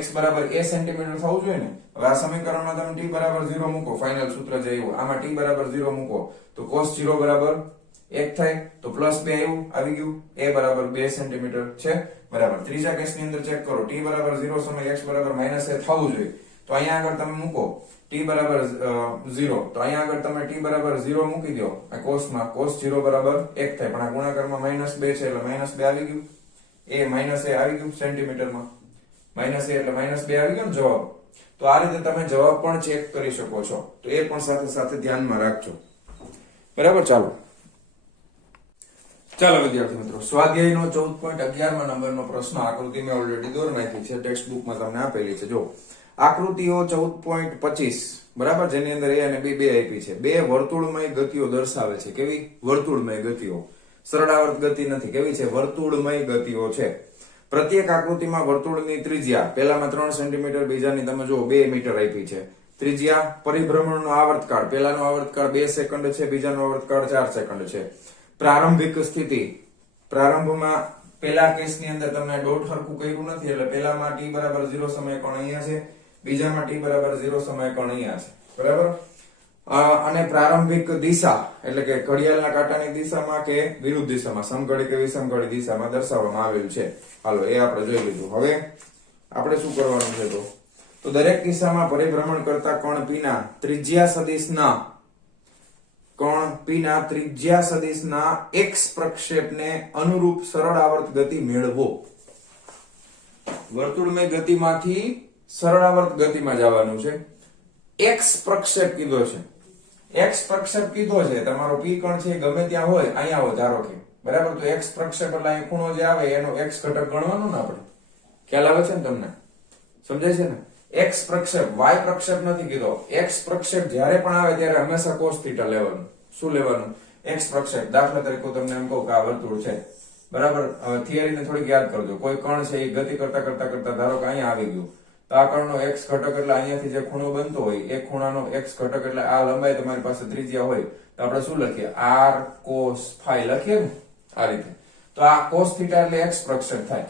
x બરાબર a સેન્ટીમીટર થવું જોઈએ ને. હવે આ સમીકરણમાં તમે t બરાબર 0 મૂકો, ફાઇનલ સૂત્ર જે આવ્યું આમાં t બરાબર 0 મૂકો તો cos 0 બરાબર 1 થાય તો પ્લસ 2 આવી ગયું. a બરાબર 2 સેન્ટીમીટર છે બરાબર. ત્રીજા કેસની અંદર ચેક કરો t બરાબર 0 સમયે x બરાબર -a થવું જોઈએ તો અહીંયા આગળ તમે મૂકો t બરાબર 0 તો અહીંયા આગળ તમે t બરાબર 0 મૂકી દો આ કોસમાં cos 0 બરાબર 1 થાય પણ આ ગુણાકારમાં -2 છે એટલે -2 આવી ગયું. a આવી ગયું સેન્ટીમીટરમાં. -a એટલે -2 આવી ગયો ને જવાબ. તો આ રીતે તમે જવાબ પણ ચેક કરી શકો છો. તો એ પણ સાથે સાથે ધ્યાનમાં રાખજો. બરાબર. ચાલો વિદ્યાર્થી મિત્રો, સ્વાધ્યાયનો 14.11 નંબરનો પ્રશ્ન આકૃતિ મેં ઓલરેડી દોરી નાખી છે, ટેક્સ્ટ બુકમાં તમને આપેલી છે. જો આકૃતિઓ 14.25 બરાબર, જેની અંદર a અને b બે આપી છે. બે વર્તુળમય ગતિઓ દર્શાવે છે. કેવી વર્તુળમય ગતિઓ? સરળાવર્ત ગતિ નથી. કેવી છે? વર્તુળમય ગતિઓ છે. પ્રત્યેક આકૃતિમાં વર્તુળની ત્રિજ્યા પહેલામાં 3 સેન્ટીમીટર, બીજાની તમે જુઓ 2 મીટર આપી છે. ત્રિજ્યા, પરિભ્રમણનો આવર્તકાળ, પહેલાનો આવર્તકાળ 2 સેકન્ડ છે, બીજાનો આવર્તકાળ 4 સેકન્ડ છે. પ્રારંભિક સ્થિતિ, પ્રારંભમાં પહેલા કેસની અંદર તમને ડોટ હરખું કર્યું નથી એટલે પહેલામાં t બરાબર 0 સમય કોણ અહીંયા છે, બીજામાં t બરાબર 0 સમય કોણ અહીંયા છે. બરાબર. અને પ્રારંભિક દિશા એટલે કે ઘડિયાળના કાંટાની દિશામાં કે વિરુદ્ધ દિશામાં, સમઘડી કે વિષમઘડી દિશામાં દર્શાવવામાં આવેલું છે. હાલો, એ આપણે જોઈ લીધું. હવે આપણે શું કરવાનું છે તો દરેક કિસ્સામાં પરિભ્રમણ કરતા કણ p ના ત્રિજ્યા સદિશના x પ્રક્ષેપને અનુરૂપ સરળ આવર્ત ગતિ મેળવો. વર્તુળમય ગતિમાંથી સરળ આવર્ત ગતિમાં જવાનું છે. x પ્રક્ષેપ કીધો છે. x પ્રક્ષેપ કીધો છે. તમારો p કણ છે ગમે ત્યાં હોય, અહીંયા હોય ધારો કે, બરાબર. તો x પ્રક્ષેપ એટલે અહીં ખૂણો જે આવે એનો x ઘટક ગણવાનો ને આપણે. ખ્યાલ આવે છે ને તમને? સમજાય છે ને? x પ્રક્ષેપ, y પ્રક્ષેપ નથી કીધો. x પ્રક્ષેપ જ્યારે પણ આવે ત્યારે હંમેશા cos θ લેવાનું. શું લેવાનું? x પ્રક્ષેપ. દાખલા તરીકે તમને એમ કહું કે આ વર્તુળ છે, બરાબર. થિયરીને થોડીક યાદ કરજો. કોઈ કણ છે એ ગતિ કરતા કરતા કરતા ધારો કે અહીંયા આવી ગયું તો આ કણનો x ઘટક એટલે અહીંયાથી જે ખૂણો બનતો હોય એ ખૂણાનો x ઘટક એટલે આ લંબાઈ તમારી પાસે ત્રિજ્યા હોય તો આપણે શું લખીએ? r cos phi લખીએ ને આ રીતે. તો આ cos θ એટલે x પ્રક્ષેપ થાય.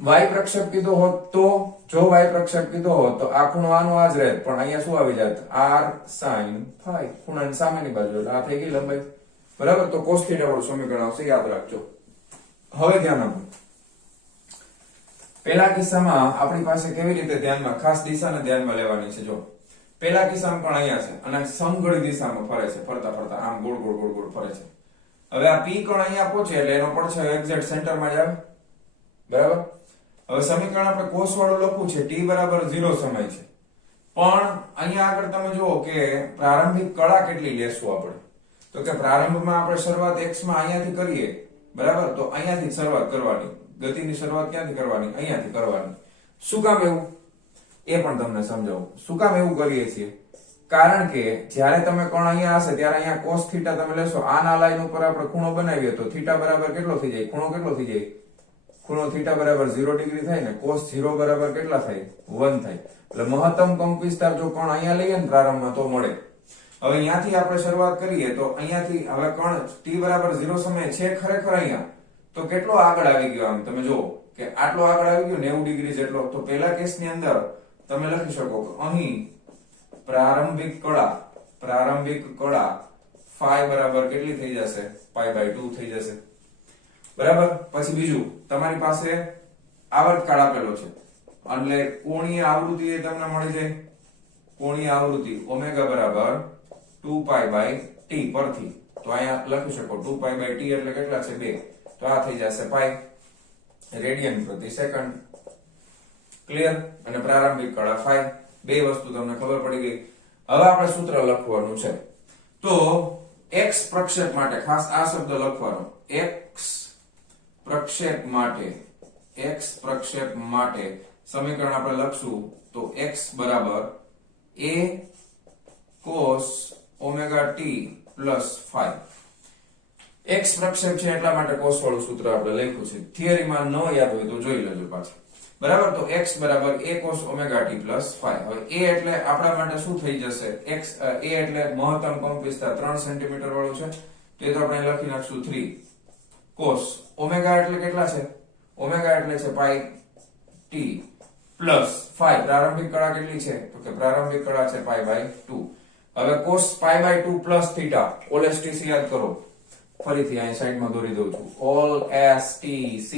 y પ્રક્ષેપ કીધો હોત તો, જો y પ્રક્ષેપ કીધો હોત તો આ ખૂણો આનો આ જ રહેત, પણ અહીંયા શું આવી જાત? r sin phi, ખૂણાની સામેની બાજુ એટલે આ થઈ ગઈ લંબાઈ. બરાબર. તો cos θ વાળું સમીકરણ આવશે, યાદ રાખજો. હવે ધ્યાન આપો. પહેલા કિસ્સામાં આપણી પાસે કેવી રીતે ધ્યાનમાં, ખાસ દિશાને ધ્યાનમાં લેવાની છે. જો પહેલા કિસ્સામાં પણ અહીંયા છે અને સમઘડી દિશામાં ફરે છે, ફરતા ફરતા આમ ગોળ ગોળ ગોળ ગોળ ફરે છે. હવે આ p કણ અહીંયા પહોંચે એટલે એનો પડછાયો એક્ઝેક્ટ સેન્ટરમાં જ આવે. બરાબર. હવે સમીકરણ આપણે કોસ વાળું લખવું છે. t બરાબર 0 સમય છે, પણ અહીંયા આગળ તમે જુઓ કે પ્રારંભિક કળા કેટલી લેશું આપણે? તો કે પ્રારંભમાં આપણે શરૂઆત x માં અહીંયાથી કરીએ, બરાબર. તો અહીંયાથી શરૂઆત કરવાની. ગતિની શરૂઆત ક્યાંથી કરવાની? અહીંયાથી કરવાની. શું કામ એવું? એ પણ તમને સમજાવું. શું કામ એવું કરીએ છીએ? કારણ કે જ્યારે તમે કણ અહીંયા હશે ત્યારે અહીંયા cos θ તમે લેશો, આના લાઈન ઉપર આપણે ખૂણો બનાવીએ તો θ બરાબર કેટલો થઈ જાય? ખૂણો કેટલો થઈ જાય? ખૂણો θ બરાબર 0 ડિગ્રી થાય ને. cos 0 બરાબર કેટલા થાય? 1 થાય. એટલે મહત્તમ કંપ વિસ્તાર જો કણ અહીંયા લઈએ ને પ્રારંભમાં તો મળે. હવે અહીંયાથી આપણે શરૂઆત કરીએ તો અહીંયાથી હવે કણ t બરાબર 0 સમયે છે ખરેખર અહીંયા તો કેટલો આગળ આવી ગયો? આમ તમે જુઓ કે આટલો આગળ આવી ગયો 90 ડિગ્રી જેટલો. તો પહેલા કેસની અંદર તમે લખી શકો કે અહીં પ્રારંભિક કળા phi બરાબર કેટલી થઈ જશે? π/2 થઈ જશે. બરાબર. પછી બીજું તમારી પાસે આવર્તકાળ આપેલો છે એટલે કોણીય આવૃત્તિ એ તમને મળી જાય. કોણીય આવૃત્તિ ઓમેગા બરાબર 2π/t પરથી તો અહીંયા લખી શકો 2π/t એટલે કેટલા છે? 2. તો આ થઈ જશે પાઈ રેડિયન પ્રતિ સેકન્ડ. ક્લિયર? અને પ્રારંભિક કળા phi. બે વસ્તુ તમને ખબર પડી ગઈ. હવે આપણે સૂત્ર લખવાનું છે. તો x પ્રક્ષેપ માટે ખાસ આ શબ્દ લખવાનો, x પ્રક્ષેપ માટે સમીકરણ આપણે લખશું તો x બરાબર a cos omega t plus phi. x પ્રક્ષેપ છે એટલા માટે cos વાળું સૂત્ર આપણે લખ્યું છે. થિયરીમાં ન યાદ હોય તો જોઈ લેજો પાછું. બરાબર, તો x બરાબર a cos omega t plus phi. હવે a એટલે આપણા માટે શું થઈ જશે? x a એટલે મહત્તમ કંપ વિસ્તાર 3 સેન્ટીમીટર વાળું છે, તો એ તો આપણે લખી નાખશું 3 cos omega એટલે કેટલા છે? omega એટલે છે pi t plus phi. પ્રારંભિક કળા કેટલી છે? તો કે પ્રારંભિક કળા છે pi by 2. હવે cos pi by 2 plus theta, all STC યાદ કરો. ફરીથી અહીં સાઈડમાં દોરી દઉં છું. all STC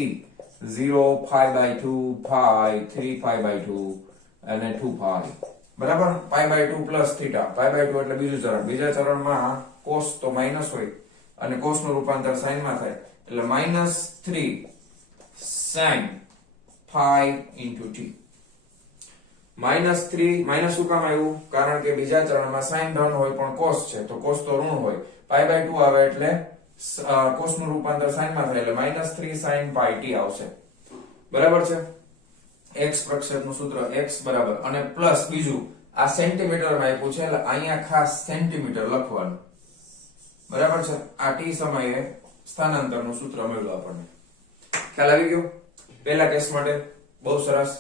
0 pi by 2 pi 3 pi by 2 અને 2 pi. બરાબર, pi by 2 plus theta. pi by 2 એટલે બીજું ચરણ. બીજા ચરણમાં cos તો માઈનસ હોય અને cos નું રૂપાંતર sin માં થાય, એટલે -3 sin pi into t. -3 minus શું કામ આવ્યું? કારણ કે બીજા ચરણમાં sin ધન હોય પણ cos છે, તો cos તો ઋણ હોય. pi by 2 આવે એટલે cos નું રૂપાંતર sin માં થાય, એટલે -3 sin pi t આવશે. બરાબર છે. x પ્રક્ષેપનું સૂત્ર x બરાબર અને પ્લસ બીજું આ સેન્ટીમીટરમાં આપ્યું છે, એટલે અહીંયા ખાસ સેન્ટીમીટર લખવાનું. બરાબર છે. આ t સમયે સ્થાનાંતરનું સૂત્ર મળ્યું આપણને. ખ્યાલ આવી ગયો? પહેલા કેસ માટે બહુ સરસ.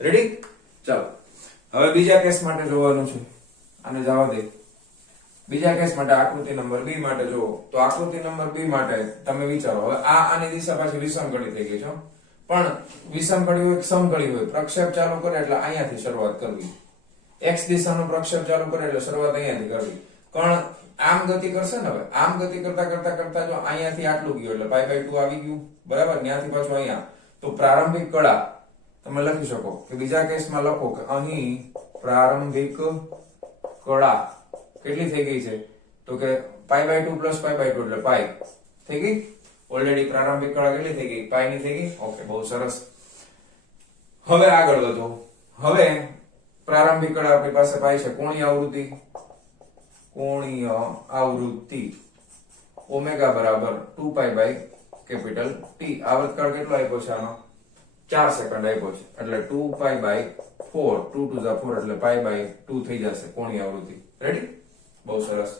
રેડી? ચાલો હવે બીજા કેસ માટે જોવાનું છે. આને જવા દે. બીજા કેસ માટે આકૃતિ નંબર b માટે જુઓ તો આકૃતિ નંબર b માટે તમે વિચારો. હવે આ આની દિશા પાછી વિષમઘડી થઈ ગઈ છે, પણ વિષમઘડી હોય કે સમઘડી હોય, પ્રક્ષેપ ચાલુ કરે એટલે અહીંયાથી શરૂઆત કરવી. x દિશાનો પ્રક્ષેપ ચાલુ કરે એટલે શરૂઆત અહીંયાથી કરવી. કણ આમ ગતિ કરશે ને, હવે આમ ગતિ કરતા કરતા કરતા જો અહીંયાથી આટલું ગયું એટલે pi by 2 આવી ગયું. બરાબર, ત્યાંથી પાછું અહીંયા. તો પ્રારંભિક કળા તમે લખી શકો કે બીજા કેસમાં લખો કે અહીં પ્રારંભિક કળા કેટલી થઈ ગઈ છે? તો કે pi by 2 plus pi by 2 એટલે pi થઈ ગઈ. ઓલરેડી પ્રારંભિક કળા કેટલી થઈ ગઈ? pi ની થઈ ગઈ. ઓકે, બહુ સરસ. હવે આગળ વધો. હવે પ્રારંભિક કળા આપણી પાસે pi છે. કોણીય આવૃત્તિ ઓમેગા બરાબર 2 pi by કેપિટલ t. આવર્તકાળ કેટલો આપ્યો છે આનો? 4 સેકન્ડ આપ્યો છે, એટલે 2 pi by 4, 2 to the 4 એટલે pi by 2 થઈ જશે કોણીય આવૃત્તિ. રેડી? બહુ સરસ.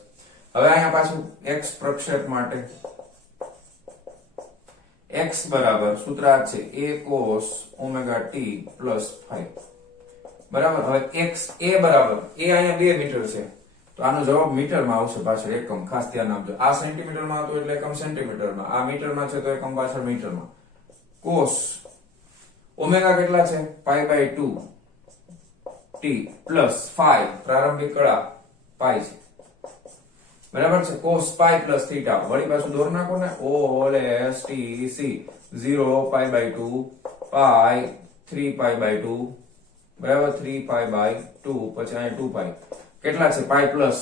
હવે અહીંયા પાછું x પ્રક્ષેપ માટે x બરાબર સૂત્ર આ છે a cos omega t plus phi. બરાબર. હવે x a બરાબર a અહીંયા 2 મીટર છે, તો આનો જવાબ મીટરમાં આવશે પાછળ એકમ. ખાસ ધ્યાન આપજો. આ સેન્ટીમીટરમાં હતું એટલે એકમ સેન્ટીમીટરમાં, આ મીટરમાં છે તો એકમ પાછળ મીટરમાં. cos ઓમેગા કેટલા છે? pi by 2 t plus phi. પ્રારંભિક કળા pi છે. બરાબર છે. cos pi plus theta. વળી પાછું દોર નાખો ને. all STC 0 pi by 2 pi 3 pi by 2 બરાબર 3 pi by 2 પછી અહીંયા 2 pi. કેટલા છે? pi plus.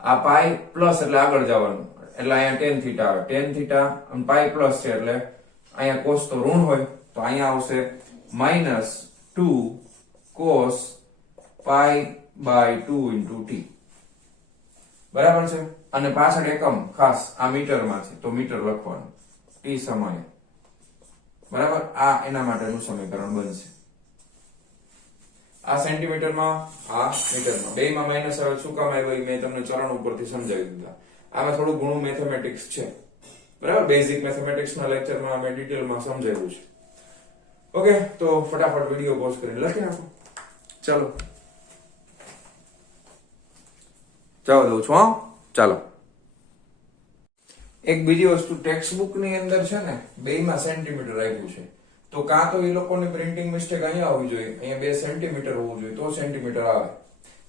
આ pi પ્લસ એટલે આગળ જવાનું, એટલે અહીંયા tan theta આવે. tan theta અને pi પ્લસ છે એટલે અહીંયા cos તો ઋણ હોય, તો અહીંયા આવશે -2 cos pi by 2 into t. બરાબર છે. અને પાછળ એકમ ખાસ આ મીટરમાં છે તો મીટર લખવાનું t સમયે. બરાબર, આ એના માટેનું સમીકરણ બનશે. આ સેન્ટીમીટરમાં, આ મીટરમાં, બેયમાં માઈનસ આવે. શું કામ આવ્યું મેં તમને ચરણ ઉપરથી સમજાવી દીધા. આમાં થોડું ઘણું મેથેમેટિક્સ છે. બરાબર, બેઝિક મેથેમેટિક્સના લેક્ચરમાં મેં ડિટેલમાં સમજાવ્યું છે. ઓકે, તો ફટાફટ વિડિયો પોઝ કરીને લખી નાખો. ચાલો જવા દઉં છું. ચાલો, એક બીજી વસ્તુ, ટેક્સ્ટ બુક ની અંદર છે ને બેયમાં સેન્ટીમીટર આપ્યું છે, તો કાં તો એ લોકોની પ્રિન્ટિંગ મિસ્ટેક અહીંયા હોવી જોઈએ, અહીંયા 2 સેન્ટીમીટર હોવું જોઈએ તો સેન્ટીમીટર આવે.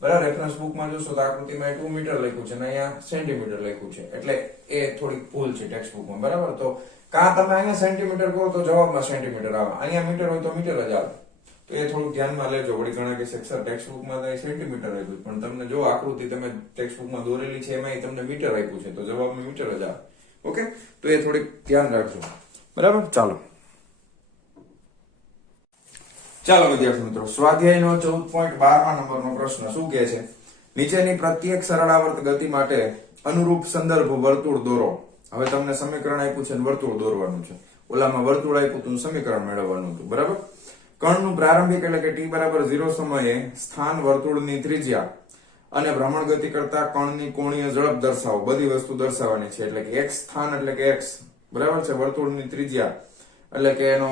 બરાબર, રેફરન્સ બુકમાં જોશો તો આકૃતિમાં 2 મીટર લખ્યું છે અને અહીંયા સેન્ટીમીટર લખ્યું છે, એટલે એ થોડીક ભૂલ છે ટેક્સ્ટ બુકમાં. બરાબર, તો કાં તમે અહીંયા સેન્ટીમીટર કહો તો જવાબમાં સેન્ટીમીટર આવે, અહીંયા મીટર હોય તો મીટર જ આવે. તો એ થોડુંક ધ્યાનમાં લેજો. વળી ઘણા કે સર ટેક્સ્ટ બુકમાં તો સેન્ટીમીટર આપ્યું, પણ તમને જો આકૃતિ તમે ટેક્સ્ટ બુકમાં દોરેલી છે એમાં તમને મીટર આપ્યું છે, તો જવાબમાં મીટર જ આવે. ઓકે, તો એ થોડીક ધ્યાન રાખજો. બરાબર, ચાલો વિદ્યાર્થી મિત્રો, સ્વાધ્યાયનો 14.12 નંબરનો પ્રશ્ન શું કહે છે? નીચેની પ્રત્યેક સરળાવર્ત ગતિ માટે અનુરૂપ સંદર્ભ વર્તુળ દોરો. હવે તમને સમીકરણ આપ્યું છે અને વર્તુળ દોરવાનું છે. ઓલામાં વર્તુળ આપ્યું હતું, સમીકરણ મેળવવાનું હતું. બરાબર. કણનું પ્રારંભિક એટલે કે t બરાબર 0 સમયે સ્થાન વર્તુળની ત્રિજ્યા અને ભ્રમણ ગતિ કરતા કણની કોણીય ઝડપ દર્શાવો. બધી વસ્તુ દર્શાવવાની છે. એટલે કે x સ્થાન એટલે કે x બરાબર છે, વર્તુળની ત્રિજ્યા એટલે કે એનો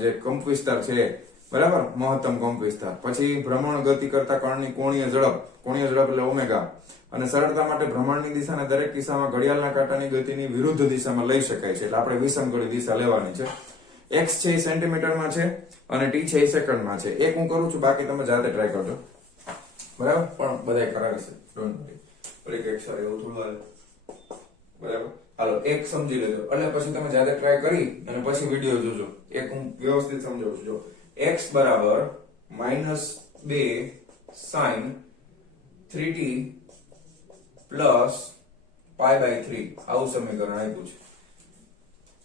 જે કંપ વિસ્તાર છે બરાબર, મહત્તમ કંપ વિસ્તાર. પછી ભ્રમણ ગતિ કરતા કણની કોણીય ઝડપ એટલે ઓમેગા. અને સરળતા માટે ભ્રમણની દિશાને દરેક કિસ્સામાં ઘડિયાળના કાંટાની ગતિની વિરુદ્ધ દિશામાં લઈ શકાય છે. એટલે આપણે વિષમઘડી દિશા લેવાની છે. x છે એ સેન્ટીમીટરમાં છે અને t છે એ સેકન્ડમાં છે. એક હું કરું છું, બાકી તમે જાતે ટ્રાય કરજો. બરાબર, પણ બધાય કરાવે છે, ડોન્ટ વરી. પરીક્ષા એક સારી એવું થોડું હાલે. બરાબર, હાલો એક સમજી લેજો એટલે પછી તમે જાતે ટ્રાય કરી અને પછી વિડિયો જોજો. એક હું વ્યવસ્થિત સમજાવું છું. જો x બરાબર -2 sin 3t પ્લસ π/3 આવું સમીકરણ આપ્યું છે.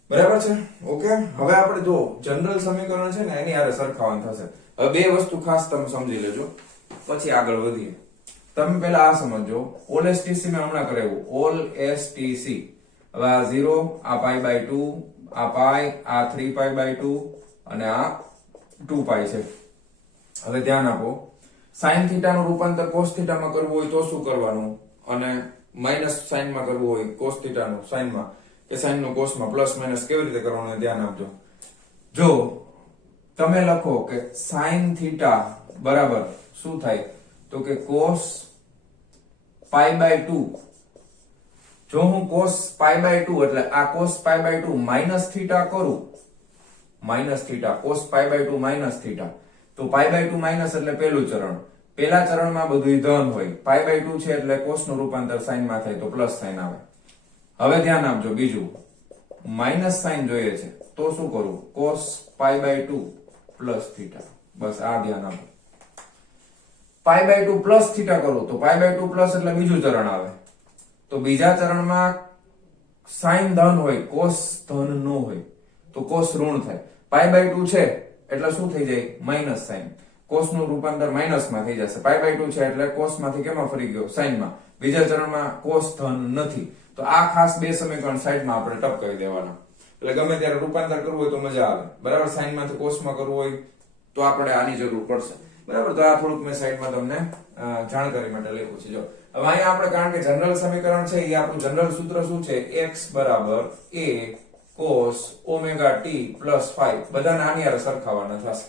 બરાબર છે, ઓકે. હવે આપણે જો જનરલ સમીકરણ છે ને એની હારે સરખાવવાનું થશે. હવે બે વસ્તુ ખાસ તમે સમજી લેજો, પછી આગળ વધીએ. તમે પહેલા આ સમજો, ઓલ એસટીસી મેં હમણાં કરાવ્યું, ઓલ એસટીસી. હવે આ 0, આ π/2, આ π, આ 3π/2 અને આ 2π છે. હવે ધ્યાન આપો, sin θ નું રૂપાંતર cos θ માં કરવું હોય તો શું કરવાનું, અને માઇનસ સાઇન માં કરવું હોય cos θ નું સાઇન માં, કે સાઇન નું cos માં, પ્લસ માઇનસ કેવી રીતે કરવાનું ધ્યાન આપજો. જો તમે લખો કે sin θ બરાબર શું થાય, તો કે cos π/2. જો હું cos π/2 એટલે આ cos π/2 માઇનસ θ કરું, માઇનસ θ, cos π/2 માઇનસ θ, તો π/2 માઇનસ એટલે પહેલું ચરણ. પહેલા ચરણમાં બધું ધન હોય, π/2 છે એટલે cos નું રૂપાંતર sin માં થાય તો પ્લસ સાઇન આવે. હવે ધ્યાન આપજો, બીજું માઇનસ સાઇન જોઈએ છે તો શું કરું, cos π/2 પ્લસ θ. બસ આ ધ્યાન આપો. π/2 પ્લસ θ કરું તો π/2 પ્લસ એટલે બીજું ચરણ આવે. તો બીજા ચરણમાં સાઇન ધન હોય, cos ધન ન હોય, તો cos ઋણ થાય. π/2 છે એટલે શું થઈ જાય, માઇનસ સાઇન. cos નું રૂપાંતર માઇનસ માં થઈ જશે. π/2 છે એટલે cos માંથી કેમાં ફરી ગયો, સાઇન માં. બીજા ચરણમાં cos ધન નથી. તો આ ખાસ બે સમીકરણ સાઈડમાં આપણે ટપ કરી દેવાના. એટલે ગમે ત્યારે રૂપાંતર કરવું હોય તો મજા આવે. બરાબર, સાઇન માંથી cos માં કરવું હોય તો આપણે આની જરૂર પડશે. બરાબર, તો આ થોડુંક મેં સાઈડમાં તમને જાણકારી માટે લખ્યું છે. જો હવે અહીંયા આપણે, કારણ કે જનરલ સમીકરણ છે એ આપણું જનરલ સૂત્ર શું છે, x બરાબર a cos omega t plus 5. બધાને આની હારે સરખાવવાના થશે.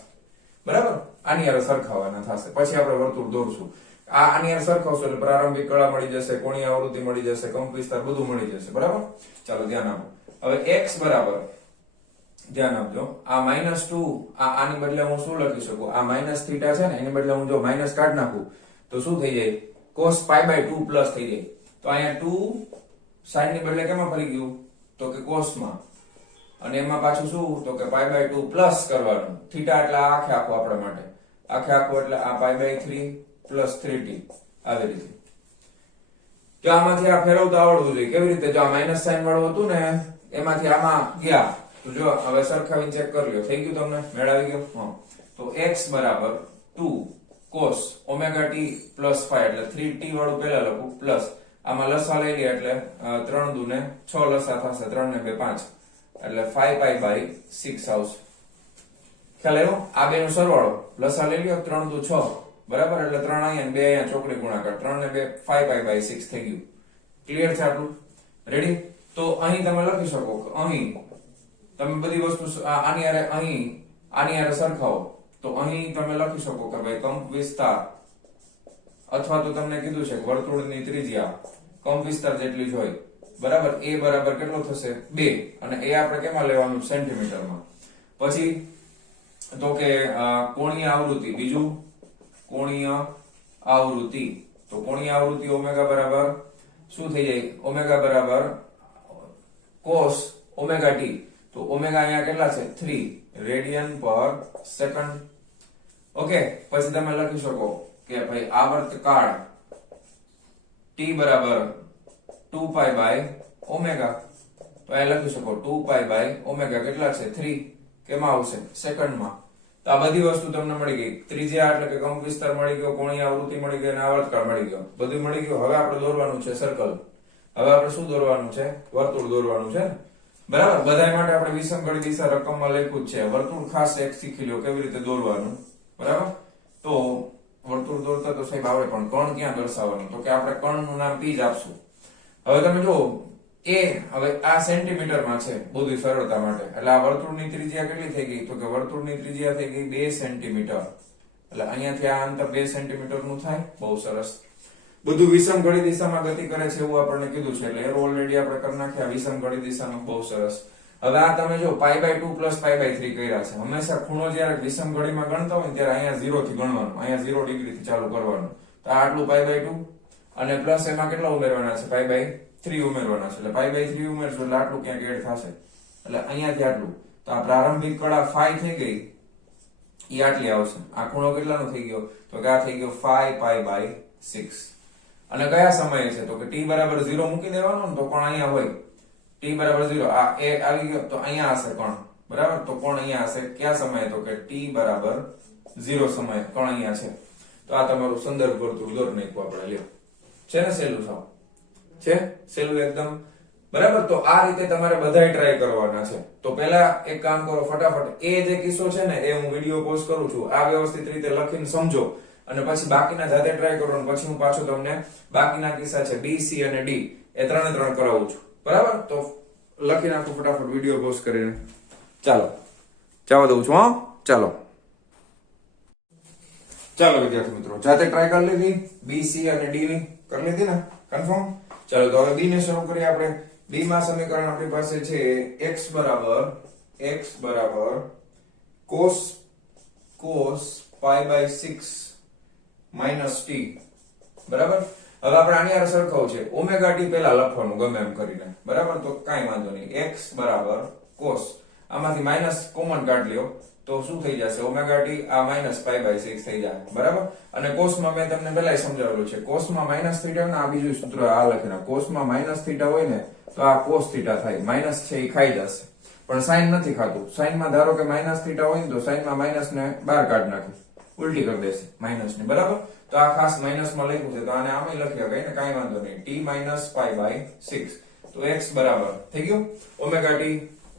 બરાબર, આની હારે સરખાવવાના થશે. પછી આપણે વર્તુળ દોરશું. આની હારે સરખાવશું એટલે પ્રારંભિક કળા મળી જશે, કોણીય આવૃત્તિ મળી જશે, કંપ વિસ્તાર બધું મળી જશે. બરાબર, ચાલો ધ્યાન આપો. હવે x બરાબર, ધ્યાન આપજો, આ -2, આની બદલે હું શું લખી શકું, આ માઇનસ θ છે ને એની બદલે હું જો માઇનસ કાઢ નાખું તો શું થઈ જાય, cos π/2 પ્લસ થઈ જાય. તો અહીંયા 2 sin ની બદલે કેમાં ફરી ગયું, તો કે cos માં. અને એમાં પાછું શું, તો કે π/2 પ્લસ કરવાનું. θ એટલે આખે આખું આપણા માટે, આખે આખું એટલે આ π/3 પ્લસ 3t. આવી રીતે જો આમાંથી આ ફેરવતા આવડવું જોઈએ. કેવી રીતે, જો આ માઇનસ સાઇન વાળું હતું ને એમાંથી આમાં ગયા તો જો હવે સરખાવીને ચેક કરી લ્યો. થઈ ગયું, તમને મેળ આવી ગયો. હા, તો x બરાબર 2 cos ઓમેગા t પ્લસ 5 એટલે 3t વાળું પહેલા લખું, પ્લસ આમાં લસા લઈ લે એટલે 3 દુ ને 6 લસા થશે, 3 ને 2 5 એટલે 5π/6 આવશે. ખ્યાલ આવ્યો? આ બે નો સરવાળો લસા લઈ લ્યો, 3 દુ 6 બરાબર, એટલે 3 અહીંયા ને 2 અહીંયા ચોકડી ગુણાકાર, 3 ને 2 5π/6 થઈ ગયું. ક્લિયર છે આટલું? રેડી? તો અહીં તમે લખી શકો કે અહીં તમે બધી વસ્તુ આની હારે, અહીં આની હારે સરખાવો તો અહીં તમે લખી શકો કે ભાઈ કંપ વિસ્તાર, અથવા તો તમને કીધું છે વર્તુળની ત્રિજ્યા કંપ વિસ્તાર જેટલી જ હોય. બરાબર, a બરાબર કેટલો થશે, 2, અને એ આપણે કેમાં લેવાનું, સેન્ટીમીટરમાં. પછી તો કે કોણીય આવૃત્તિ, બીજું કોણીય આવૃત્તિ. તો કોણીય આવૃત્તિ ઓમેગા બરાબર શું થઈ જાય, ઓમેગા બરાબર cos ઓમેગા t. તો ઓમેગા અહીંયા કેટલા છે, 3 રેડિયન પર સેકન્ડ. ઓકે, પછી તમે લખી શકો કે ભાઈ આવર્તકાળ t બરાબર 2π/ઓમેગા. તો અહીંયા લખી શકો 2π/ઓમેગા કેટલા છે, 3. કેમાં આવશે, સેકન્ડમાં. તો આ બધી વસ્તુ તમને મળી ગઈ. ત્રિજ્યા એટલે કે કંપ વિસ્તાર મળી ગયો, કોણીય આવૃત્તિ મળી ગઈ અને આવર્તકાળ મળી ગયો. બધું મળી ગયું. હવે આપણે દોરવાનું છે સર્કલ. હવે આપણે શું દોરવાનું છે? વર્તુળ દોરવાનું છે. બરાબર. બધાય માટે આપણે વિષમગળી દિશા રકમમાં લખ્યું જ છે. વર્તુળ ખાસ એક શીખી લો કેવી રીતે દોરવાનું. બરાબર. તો વર્તુળ દોરતા તો સાહેબ આવડે, પણ કણ ક્યાં દર્શાવવાનું? તો કે આપણે કણનું નામ p જ આપશું. હવે તમે જો હવે આ સેન્ટીમીટરમાં છે બધી સરળતા માટે. એટલે આ વર્તુળની ત્રિજ્યા કેટલી થઈ ગઈ? તો કે વર્તુળની ત્રિજ્યા થઈ ગઈ 2 સેન્ટીમીટર. એટલે અહીંયાથી આ અંતર 2 સેન્ટીમીટર નું થાય. બહુ સરસ. બધું વિષમગળી દિશામાં ગતિ કરે છે એવું આપણને કીધું છે. એટલે એરો ઓલરેડી આપણે કરી નાખ્યા વિષમગળી દિશામાં. બહુ સરસ. હવે આ તમે જો π/2 + π/3 કર્યા છે. હંમેશા ખૂણો જ્યારે વિષમગળીમાં ગણતા હોય ને ત્યારે અહીંયા 0 થી ગણવાનું. અહીંયા 0 ડિગ્રી થી ચાલુ કરવાનું. તો આ આટલું π/2 અને પ્લસ એમાં કેટલા ઉમેરવાના છે? π/3 ઉમેરવાના છે. એટલે π/3 ઉમેરશો એટલે આટલું ક્યાંક એડ થશે. એટલે અહીંયાથી આટલું. તો આ પ્રારંભિક કળા φ થઈ ગઈ. એ આટલી આવશે. આ ખૂણો કેટલાનો થઈ ગયો? તો કે આ થઈ ગયો 5π/6. અને કયા સમયે છે? તો કે t = 0 મૂકી દેવાનો ને તો કોણ અહીંયા હોય. t = 0 આ એક આવી ગયો તો અહીંયા હશે કોણ. બરાબર. તો કોણ અહીંયા હશે કયા સમયે? તો કે t = 0 સમયે કોણ અહીંયા છે. તો આ તમારું સંદર્ભ વર્તુળ દોરી નાખ્યું આપણે. લ્યો છે ને સહેલું સાવ છે સહેલું એકદમ. બરાબર. તો આ રીતે તમારે બધાય ટ્રાય કરવાના છે. તો પહેલા એક કામ કરો ફટાફટ. એ જે કિસ્સો છે ને એ હું વિડીયો પોસ્ટ કરું છું. આ વ્યવસ્થિત રીતે લખીને સમજો અને પછી બાકીના જાતે ટ્રાય કરો અને પછી હું પાછો તમને બાકીના કિસ્સા છે B, C અને D એ ત્રણે ત્રણ કરાવું છું. બરાબર. તો લખી નાખો ફટાફટ વિડીયો પોસ્ટ કરીને. ચાલો જવા દઉં છું. હા ચાલો વિદ્યાર્થી મિત્રો જાતે ટ્રાય કરી લીધી. B, C અને D ની કરી લીધી ને કન્ફર્મ. ચાલો તો હવે B ને શરૂ કરીએ આપણે. B માં સમીકરણ આપણી પાસે છે x બરાબર cos π/6 - t. બરાબર. હવે આપણે આની હારે સરખાવ છે ઓમેગા t પહેલા લખવાનું ગમે એમ કરીને. બરાબર. તો કાઈ વાંધો નહીં. x બરાબર cos આમાંથી માઈનસ કોમન કાઢ લ્યો તો શું થઈ જશે? ઓમેગા t આ -π/6 થઈ જાય. બરાબર. અને cos માં મેં તમને પહેલા સમજાવેલું છે. cos માં -θ ને આ બીજું સૂત્ર આ લખીને cos માં -θ હોય ને તો આ cos θ થાય. માઈનસ છે એ ખાઈ જશે પણ સાઈન નથી ખાતું. સાઈન માં ધારો કે -θ હોય ને તો સાઈન માં માઈનસ ને બહાર કાઢ નાખી ઉલટી કરી દેશે માઈનસ ને. બરાબર. તો આ ખાસ માઈનસ માં લખ્યું છે તો આને આમે લખી શકાય ને કાઈ વાંધો નહીં. t - π/6 તો x બરાબર થઈ ગયું ઓમેગા t.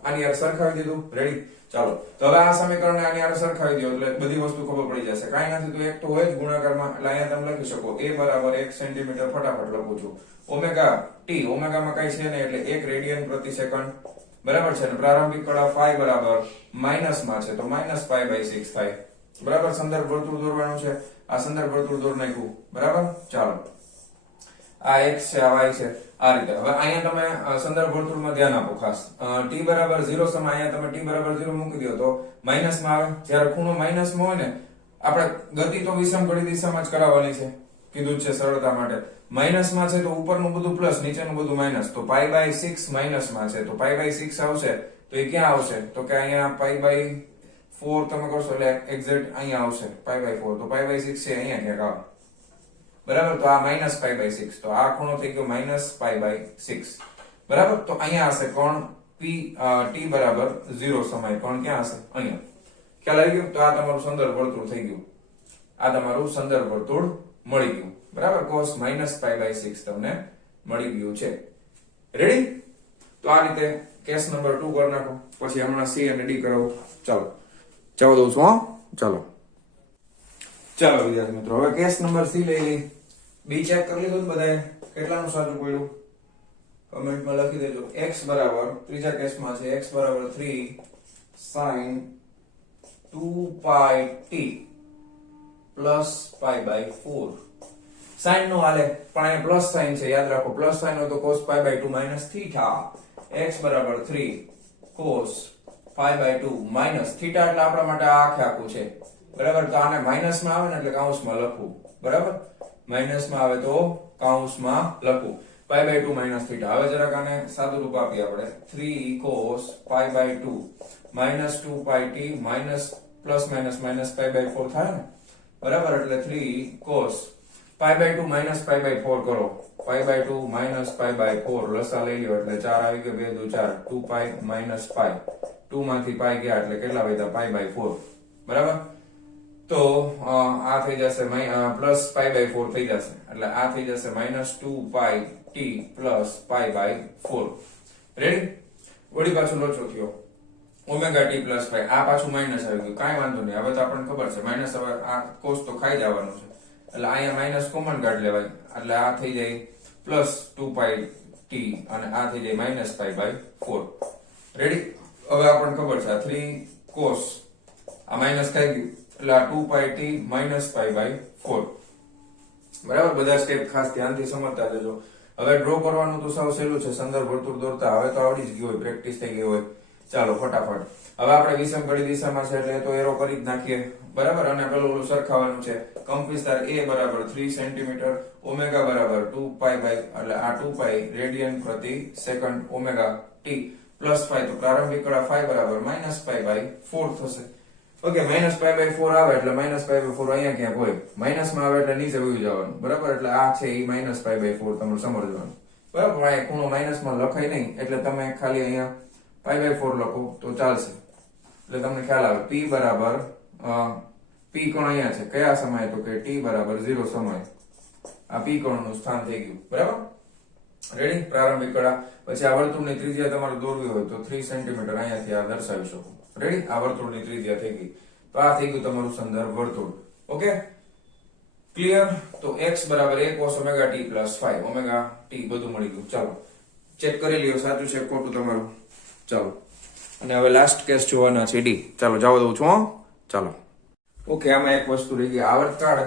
આની હારે સરખાવી દીધું. રેડી. ચાલો તો હવે આ સમીકરણને આની હારે સરખાવી દો એટલે બધી વસ્તુ ખબર પડી જશે. કાઈ નથી તો એક તો હોય જ ગુણાકારમાં. એટલે અહીંયા તમે લખી શકો a બરાબર 1 સેન્ટીમીટર. ફટાફટ લખું છું. ઓમેગા t ઓમેગામાં કઈ છે ને એટલે 1 રેડિયન પ્રતિ સેકન્ડ. બરાબર છે ને પ્રારંભિક કળા φ બરાબર માઈનસ માં છે તો -π/6 થાય. બરાબર. સંદર્ભ વર્તુળ દોરવાનું છે. આ સંદર્ભ વર્તુળ દોર નાખ્યું. બરાબર. ચાલો આ x છે આ y છે આ રીતે. હવે અહીંયા તમે સંદર્ભ વર્તુળમાં ધ્યાન આપો ખાસ. t = 0 સમય અહીંયા તમે t = 0 મૂકી દો તો માઈનસ માં આવે. જ્યારે ખૂણો માઈનસ માં હોય ને આપણે ગતિ તો વિષમગળી દિશામાં જ કરાવવાની છે. કીધું જ છે સરળતા માટે. માઈનસ માં છે તો ઉપરનું બધું પ્લસ નીચેનું બધું માઈનસ. તો π/6 માઈનસ માં છે તો π/6 આવશે તો એ ક્યાં આવશે? તો કે અહીંયા π/4 તમે કરશો એટલે એક્ઝેક્ટ અહીંયા આવશે π/4. તો π/6 છે અહીંયા ક્યાંક આવે. બરાબર. તો આ -π/6 તો આ ખૂણો થઈ ગયો -π/6. બરાબર. તો અહીંયા હશે કોણ t બરાબર 0 સમય. કોણ ક્યાં હશે? અહીંયા. ખ્યાલ આવી ગયો. તો આ તમારું સંદર્ભ વર્તુળ થઈ ગયું. આ તમારું સંદર્ભ વર્તુળ મળી ગયું. બરાબર. cos -π/6 તમને મળી ગયું છે. રેડી. તો આ રીતે કેસ નંબર 2 કરી નાખો. પછી હમણાં C અને D કરાવો. ચાલો જવા દઉં છું. ચાલો વિદ્યાર્થી મિત્રો હવે કેસ નંબર C લઈ લઈ. B ચેક કરી લીધું બધાએ? કેટલાનું સાચું પડ્યું કમેન્ટમાં લખી દેજો. x બરાબર ત્રીજા કેસમાં છે x બરાબર 3 sin 2πt પ્લસ π/4. સાઈન નો હાલે પણ અહીંયા પ્લસ સાઈન છે યાદ રાખો. પ્લસ સાઈન હોય તો cos π/2 minus theta. x બરાબર 3 cos π/2 minus theta એટલે આપણા માટે આ આખે આખું છે. બરાબર. તો આને માઈનસ માં આવે ને એટલે કૌંસમાં લખવું. બરાબર. માઈનસ માં આવે તો કૌંસમાં લખવું. π/2 minus theta. હવે જરાક આને સાદું રૂપ આપીએ આપણે. 3 cos π/2 minus 2πt minus plus minus minus π/4 થાય ને. બરાબર. એટલે 3 cos π/2 minus π/4 કરો. π/2 minus π/4 લસા લઈ લ્યો એટલે 4 આવી ગયો. 2 2 4 2π minus π. 2 માંથી π ગયા એટલે કેટલા વધ્યા? π/4. બરાબર. તો આ થઈ જશે પ્લસ પાઈ બાય 4 થઈ જશે, એટલે આ થઈ જશે -2 pi T plus pi by 4. Ready? વળી પાછું લોચો થયો ઓમેગા ટી પ્લસ પાઈ, આ પાછું માઇનસ આવી ગયું, કાંઈ વાંધો નહીં, હવે તો આપણને ખબર છે માઇનસ, હવે આ કોસ તો ખાઈ જવાનું છે, એટલે અહીંયા માઇનસ કોમન કાઢી લેવાય, એટલે આ થઈ જાય પ્લસ 2 પાઈ ટી અને આ થઈ જાય માઇનસ પાઈ બાય 4. રેડી? હવે આપણને ખબર છે આ 3 કોસ આ માઇનસ ખાઈ ગયું, એટલે આ 2 pi T minus pi by 4. બરાબર? બધા સ્ટેપ ખાસ ધ્યાનથી સમજતા જજો. હવે ડ્રો કરવાનું તો સાવ સહેલું છે, સંદર્ભ વર્તુળ દોરતા હવે તો આવડી જ ગયું હોય, પ્રેક્ટિસ થઈ ગઈ હોય. ચાલો ફટાફટ, હવે આપણે વિષમ ઘડી દિશામાં છે એટલે તો એરો કરી જ નાખીએ. બરાબર? અને પેલું સરખાવવાનું છે, કંપ વિસ્તાર a બરાબર 3 સેન્ટીમીટર, ઓમેગા બરાબર 2 પાઈ બાય, એટલે આ 2 પાઈ રેડિયન પ્રતિ સેકન્ડ ઓમેગા ટી પ્લસ 5, તો પ્રારંભિક કળા phi બરાબર માઇનસ પાઈ બાય 4 થશે. ઓકે, માઇનસ પાઈ બાય 4 આવે એટલે માઇનસ પાઈ બાય 4 અહીંયા ક્યાંક હોય, માઇનસ માં આવે એટલે નીચે વહી જવાનું. બરાબર? એટલે આ છે એ માઇનસ પાઈ બાય 4 તમારે સમજવાનું. બરાબર? આ ખૂણો માઇનસ માં લખાય નહીં, એટલે તમે ખાલી અહીંયા પાઈ બાય 4 લખો તો ચાલશે, એટલે તમને ખ્યાલ આવે. p બરાબર p કોણ અહીંયા છે કયા સમયે, તો કે t બરાબર 0 સમયે. આ p કોણનું સ્થાન થઈ ગયું. બરાબર? રેડી? પ્રારંભિક કળા. પછી આ વર્તુળની ત્રિજ્યા તમારે દોરવી હોય તો 3 સેન્ટીમીટર અહીંયાથી આ દર્શાવી શકો. રેડી? આ વર્તુળની ત્રિજ્યા થઈ ગઈ, તો આ થઈ ગયું તમારું સંદર્ભ વર્તુળ. Okay, clear? તો x બરાબર 1 cos omega t plus 5 omega t બધું મળી ગયું. ચાલો ચેક કરી લ્યો સાચું છે ખોટું તમારું. ચાલો, અને હવે લાસ્ટ કેસ જોવાના છે ડી. ચાલો જવા દઉં છું. ચાલો, ઓકે, આમાં એક વસ્તુ રહી ગઈ, આવર્તકાળ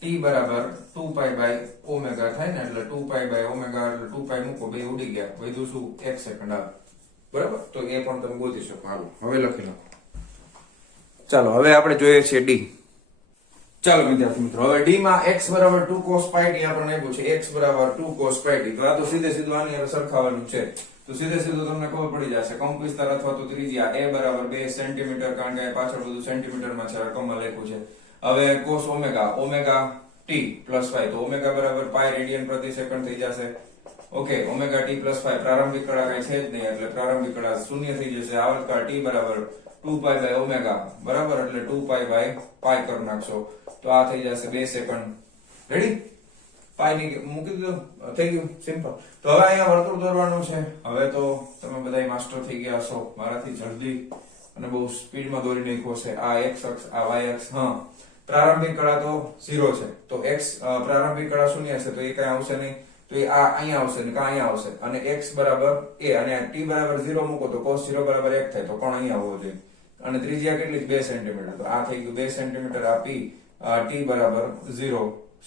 t બરાબર 2 પાઈ બાય ઓમેગા થાય ને, એટલે 2 પાઈ બાય ઓમેગા એટલે 2 પાઈ મૂકો, બે ઉડી ગયા, વધુ શું 1 સેકન્ડ આવે. બરાબર? તો એ પણ તમે ગોતી શકો. હાલો હવે લખી નાખો. ચાલો હવે આપણે જોઈએ છીએ ડી. ચાલો વિદ્યાર્થી મિત્રો, હવે ડી માં x બરાબર 2 cos pi t આપણને આપ્યું છે, x બરાબર 2 cos pi t, તો આ તો સીધે સીધું આની સાથે સરખાવવાનું છે, તો સીધે સીધું તમને ખબર પડી જશે કંપ વિસ્તાર અથવા તો ત્રિજ્યા a બરાબર 2 સેન્ટીમીટર, કારણ કે પાછળ બધું સેન્ટીમીટરમાં છે, રકમમાં લખ્યું છે. હવે cos ઓમેગા t પ્લસ 5, તો ઓમેગા બરાબર પાઈ રેડિયન પ્રતિ સેકન્ડ થઈ જશે. ઓકે, ઓમેગા t પ્લસ 5, પ્રારંભિક કળા કઈ છે જ નહીં, એટલે પ્રારંભિક કળા શૂન્ય થઈ જશે. આવર્તકાળ t બરાબર 2 પાઈ બાય ઓમેગા, બરાબર, એટલે 2 પાઈ બાય પાઈ કરી નાખશો, તો આ થઈ જશે 2 સેકન્ડ. રેડી? પાઈ ની મૂકી દીધું, થઈ ગયું, સિમ્પલ. તો હવે અહીંયા વર્તુળ દોરવાનું છે. હવે તો તમે બધા માસ્ટર થઈ ગયા છો, મારાથી જલ્દી અને બહુ સ્પીડમાં દોરી નાખ્યો છે. આ x અક્ષ, આ y અક્ષ. હા, પ્રારંભિક કળા તો 0 છે, તો x પ્રારંભિક કળા શૂન્ય છે, તો એ કઈ આવશે નહીં, તો એ આ અહીંયા આવશે ને કા અહીંયા આવશે, અને x બરાબર a અને t બરાબર 0 મૂકો તો cos 0 બરાબર 1 થાય, તો કોણ અહીંયા આવવો જોઈએ, અને ત્રિજ્યા કેટલી 2 સેન્ટીમીટર, તો આ થઈ ગયું 2 સેન્ટીમીટર. આ p t બરાબર 0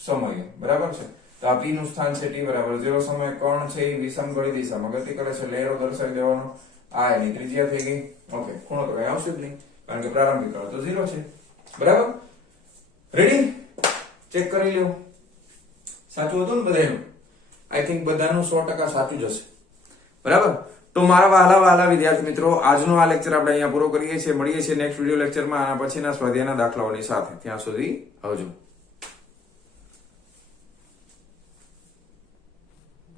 સમયે. બરાબર છે? તો આ p નું સ્થાન છે t બરાબર 0 સમયે. કોણ છે એ વિષમ ઘડી દિશામાં ગતિ કરે છે, એટલે એરો દર્શાવી દેવાનો. આ એની ત્રિજ્યા થઈ ગઈ. ઓકે, ખૂણો તો કઈ આવશે જ નહીં, કારણ કે પ્રારંભિક કળા તો 0 છે. બરાબર? રેડી? ચેક કરી લ્યો. સાચું હતું ને બધાનું? આઈ થિંક બધાનું 100% સાચું જ હશે. બરાબર? તો મારા વહાલા વિદ્યાર્થી મિત્રો, આજનો આ લેક્ચર આપણે અહીંયા પૂરો કરીએ છીએ. મળીએ છીએ નેક્સ્ટ વિડિયો લેક્ચરમાં આના પછીના સ્વાધ્યાયના દાખલાઓની સાથે. ત્યાં સુધી આવજો.